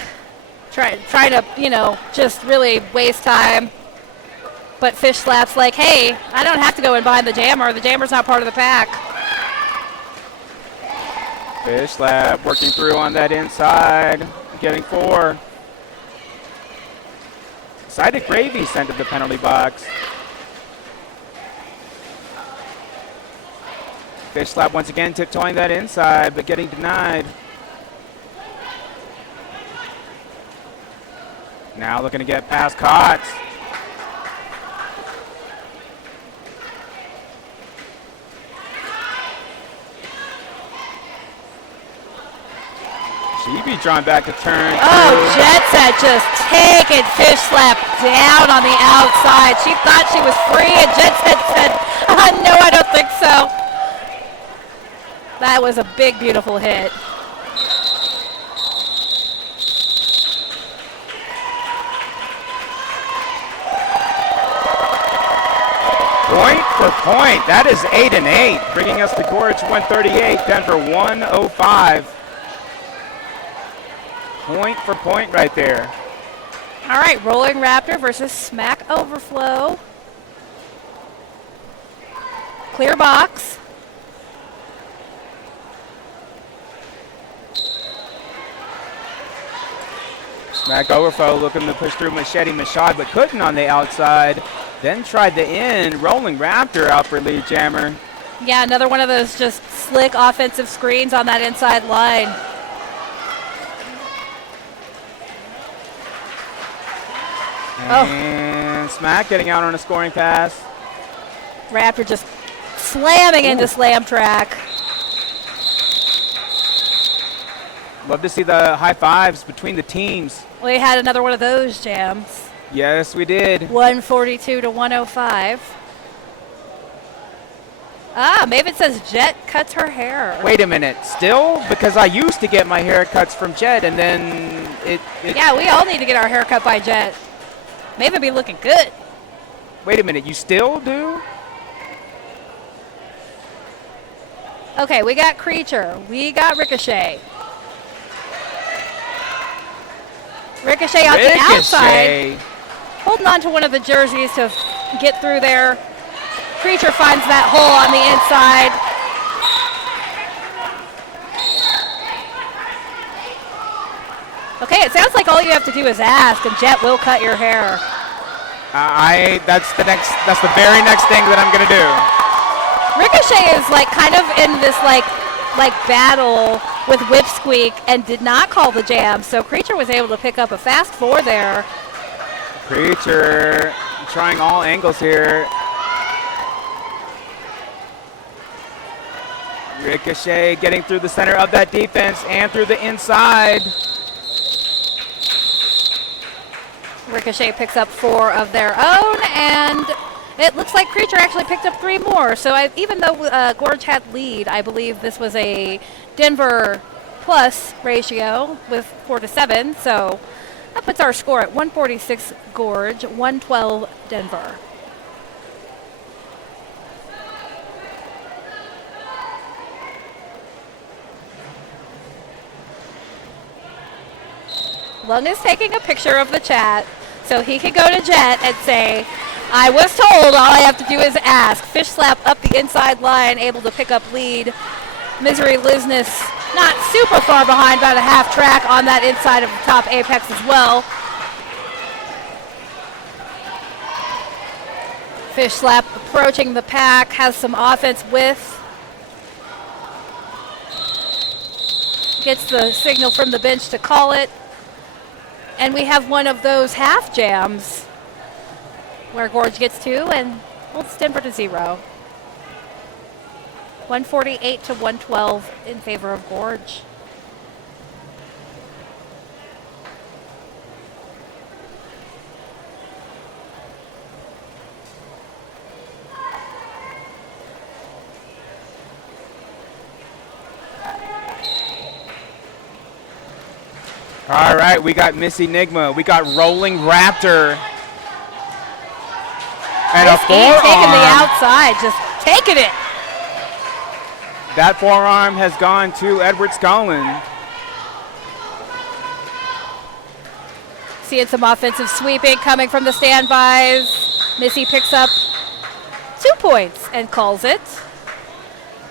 trying to, just really waste time. But Fish Slap's like, hey, I don't have to go in behind the jammer. The jammer's not part of the pack. Fish Slap working through on that inside, getting 4. Sided Gravy sent to the penalty box. Fish Slap once again tiptoeing that inside, but getting denied. Now looking to get past Cots. She'd be drawn back a turn. Oh, Jet Set just taking Fish Slap down on the outside. She thought she was free, and Jet Set said, no, I don't think so. That was a big, beautiful hit. Point for point. That is 8 and 8, bringing us to Gorge 138, Denver 105. Point for point right there. All right, Rolling Raptor versus Smack Overflow. Clear box. Smack Overflow looking to push through Machete Machad, but couldn't on the outside. Then tried the in. Rolling Raptor out for lead jammer. Yeah, another one of those just slick offensive screens on that inside line. And Smack getting out on a scoring pass. Raptor just slamming into slam track. Love to see the high fives between the teams. We had another one of those jams. Yes, we did. 142 to 105. Ah, Maven says Jet cuts her hair. Wait a minute. Still? Because I used to get my haircuts from Jet, and then it Yeah, we all need to get our hair cut by Jet. Maven be looking good. Wait a minute. You still do? Okay, we got Creature. We got Ricochet. Ricochet on the outside. Holding on to one of the jerseys to get through there. Creature finds that hole on the inside. Okay, it sounds like all you have to do is ask, and Jet will cut your hair. That's the very next thing that I'm gonna do. Ricochet is like kind of in this like battle with Whipsqueak and did not call the jam, so Creature was able to pick up a fast 4 there. Creature trying all angles here. Ricochet getting through the center of that defense and through the inside. Ricochet picks up 4 of their own, and it looks like Creature actually picked up 3 more. So even though Gorge had lead, I believe this was a Denver plus ratio with 4 to 7. So that puts our score at 146 Gorge, 112 Denver. Lung is taking a picture of the chat so he can go to Jet and say, I was told all I have to do is ask. Fish Slap up the inside line, able to pick up lead. Misery Lizness not super far behind, about a half track on that inside of the top apex as well. Fish Slap approaching the pack, has some offense with. Gets the signal from the bench to call it. And we have one of those half jams where Gorge gets 2 and holds Denver to 0. 148 to 112 in favor of Gorge. All right, we got Miss Enigma. We got Rolling Raptor. And a forearm. Taking the outside, just taking it. That forearm has gone to Edward Scullin. Seeing some offensive sweeping coming from the standbys. Missy picks up 2 points and calls it.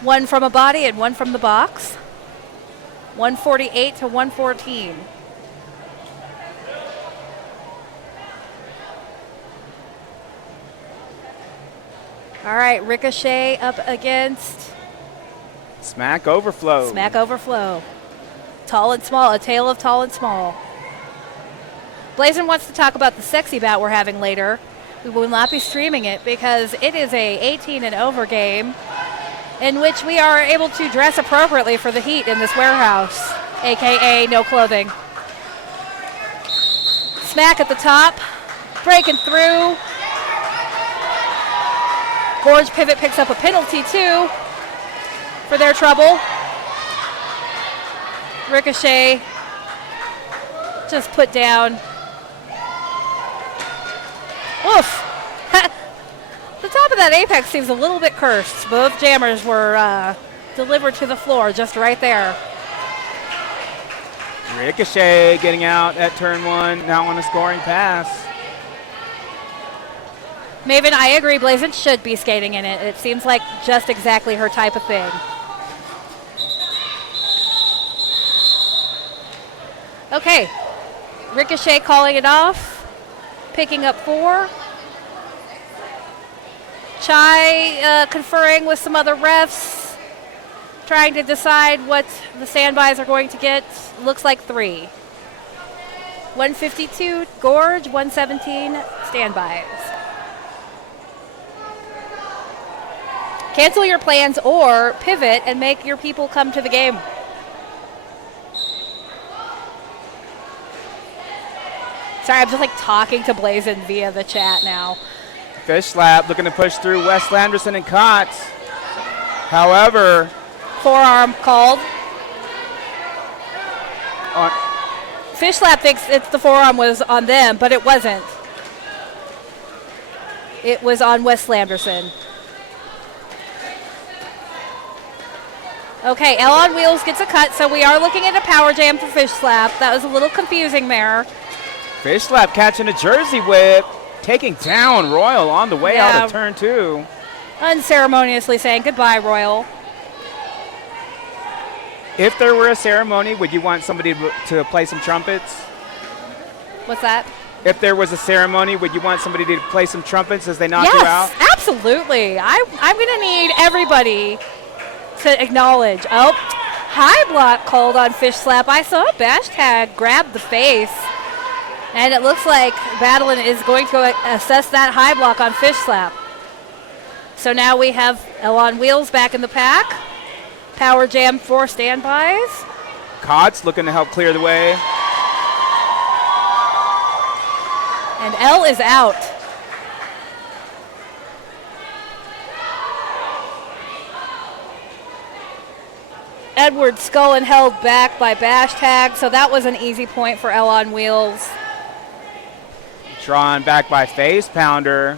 1 from a body and 1 from the box. 148 to 114. All right, Ricochet up against Smack Overflow. Smack Overflow. Tall and small, a tale of tall and small. Blazin wants to talk about the sexy bout we're having later. We will not be streaming it because it is a 18 and over game in which we are able to dress appropriately for the heat in this warehouse. AKA no clothing. Smack at the top, breaking through. Gorge pivot picks up a penalty too for their trouble. Ricochet just put down. Oof. The top of that apex seems a little bit cursed. Both jammers were delivered to the floor just right there. Ricochet getting out at turn 1, now on a scoring pass. Maven, I agree, Blazin should be skating in it. It seems like just exactly her type of thing. Okay, Ricochet calling it off, picking up 4. Chai conferring with some other refs, trying to decide what the standbys are going to get. Looks like 3. 152 Gorge, 117 standbys. Cancel your plans or pivot and make your people come to the game. Sorry, I'm just like talking to Blazin via the chat now. Fish slap looking to push through Wes Landerson and Kotz. However, Forearm called. on, Fish slap thinks it's the forearm was on them, but it wasn't. It was on Wes Landerson. Okay, L on Wheels gets a cut, so we are looking at a power jam for Fish slap. That was a little confusing there. Fish slap catching a Jersey whip, taking down Royal on the way out of turn 2. Unceremoniously saying goodbye, Royal. If there were a ceremony, would you want somebody to play some trumpets? What's that? If there was a ceremony, would you want somebody to play some trumpets as they knock you out? Yes, absolutely. I'm going to need everybody to acknowledge. Oh, high block called on Fish slap. I saw a bash tag grab the face. And it looks like Battlein is going to assess that high block on Fish slap. So now we have L on Wheels back in the pack. Power jam for standbys. Kotz looking to help clear the way. And L is out. Edward Scullin held back by bash tag, so that was an easy point for L on Wheels. Drawn back by Face Pounder.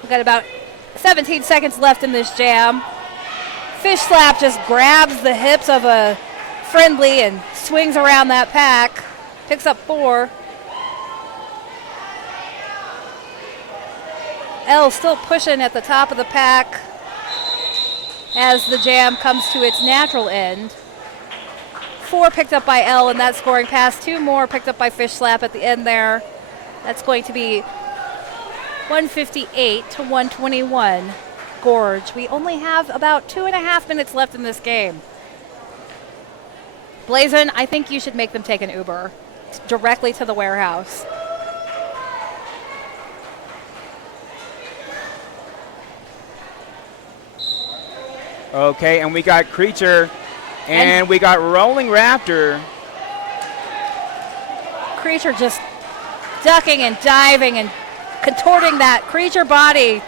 We've got about 17 seconds left in this jam. Fish slap just grabs the hips of a friendly and swings around that pack. Picks up 4. L still pushing at the top of the pack as the jam comes to its natural end. 4 picked up by L in that scoring pass. 2 more picked up by Fish slap at the end there. That's going to be 158 to 121 Gorge. We only have about 2.5 minutes left in this game. Blazin, I think you should make them take an Uber directly to the warehouse. Okay, and we got Creature and we got Rolling Raptor. Creature just ducking and diving and contorting that Creature body.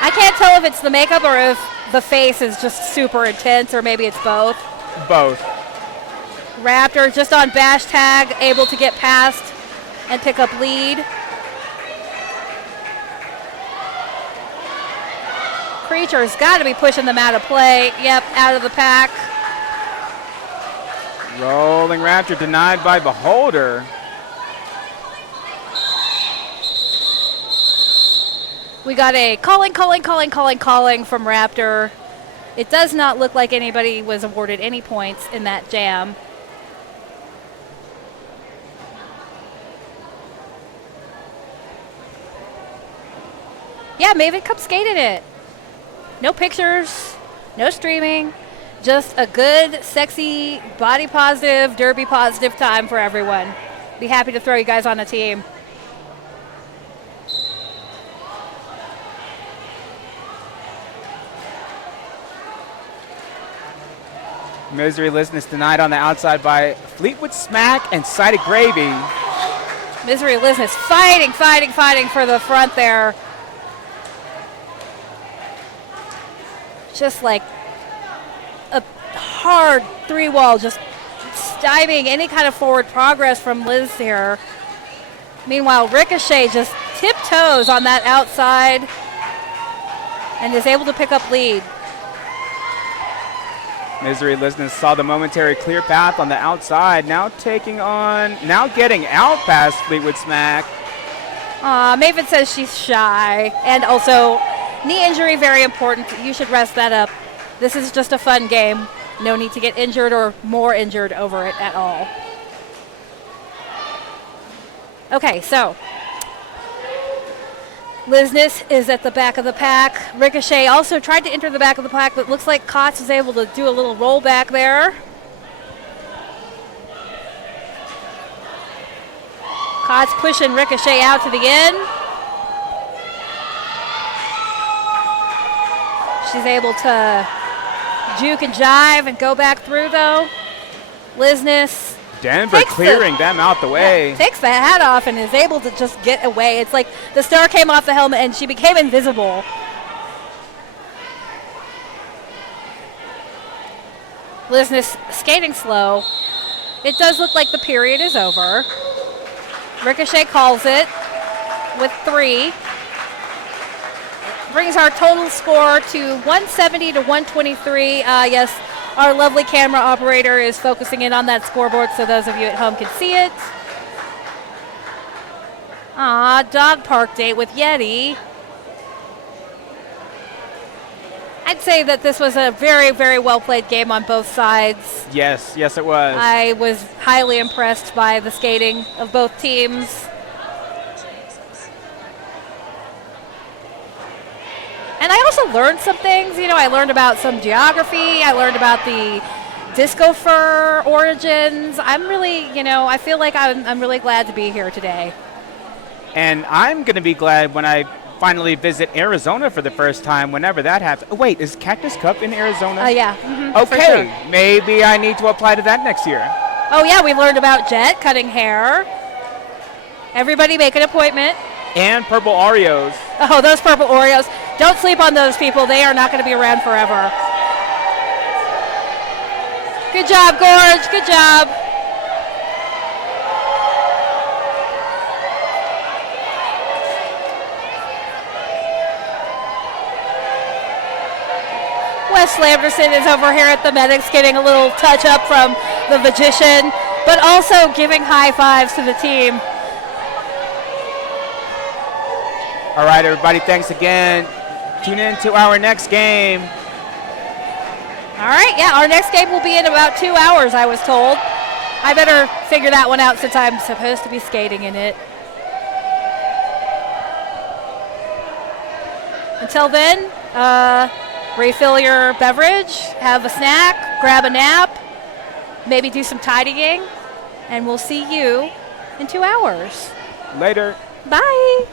I can't tell if it's the makeup or if the face is just super intense, or maybe it's both. Both. Raptor just on bash tag, able to get past and pick up lead. Creature's got to be pushing them out of play. Yep, out of the pack. Rolling Raptor denied by Beholder. We got a calling from Raptor. It does not look like anybody was awarded any points in that jam. Yeah, Maven, come skate in it. No pictures, no streaming, just a good, sexy, body positive, derby positive time for everyone. Be happy to throw you guys on a team. Misery Listeners denied on the outside by Fleetwood Smack and Cited Gravy. Misery Listeners fighting for the front there. Just like a hard 3-wall, just stymieing any kind of forward progress from Liz here. Meanwhile, Ricochet just tiptoes on that outside and is able to pick up lead. Misery Listeners saw the momentary clear path on the outside, now getting out past Fleetwood Smack. Maven says she's shy, and also knee injury, very important. You should rest that up. This is just a fun game. No need to get injured or more injured over it at all. Okay, so Lizness is at the back of the pack. Ricochet also tried to enter the back of the pack, but looks like Kotz was able to do a little rollback there. Kotz pushing Ricochet out to the end. She's able to juke and jive and go back through, though. Lizness Denver clearing them out the way. Yeah, takes the hat off and is able to just get away. It's like the star came off the helmet and she became invisible. Lizness skating slow. It does look like the period is over. Ricochet calls it with 3. Brings our total score to 170 to 123. Yes, our lovely camera operator is focusing in on that scoreboard so those of you at home can see it. Dog park date with Yeti. I'd say that this was a very, very well played game on both sides. Yes, it was. I was highly impressed by the skating of both teams. And I also learned some things. I learned about some geography. I learned about the disco fur origins. I'm really, I feel like I'm really glad to be here today. And I'm going to be glad when I finally visit Arizona for the first time, whenever that happens. Oh, wait, is Cactus Cup in Arizona? Yeah. Okay, sure. Maybe I need to apply to that next year. Oh, yeah, we learned about Jet cutting hair. Everybody make an appointment. And purple Oreos. Oh, those purple Oreos. Don't sleep on those people. They are not going to be around forever. Good job, Gorge. Good job. Wes Lamberson is over here at the medics getting a little touch up from the magician, but also giving high fives to the team. All right, everybody, thanks again. Tune in to our next game. All right, yeah, our next game will be in about 2 hours, I was told. I better figure that one out since I'm supposed to be skating in it. Until then, refill your beverage, have a snack, grab a nap, maybe do some tidying, and we'll see you in 2 hours. Later. Bye.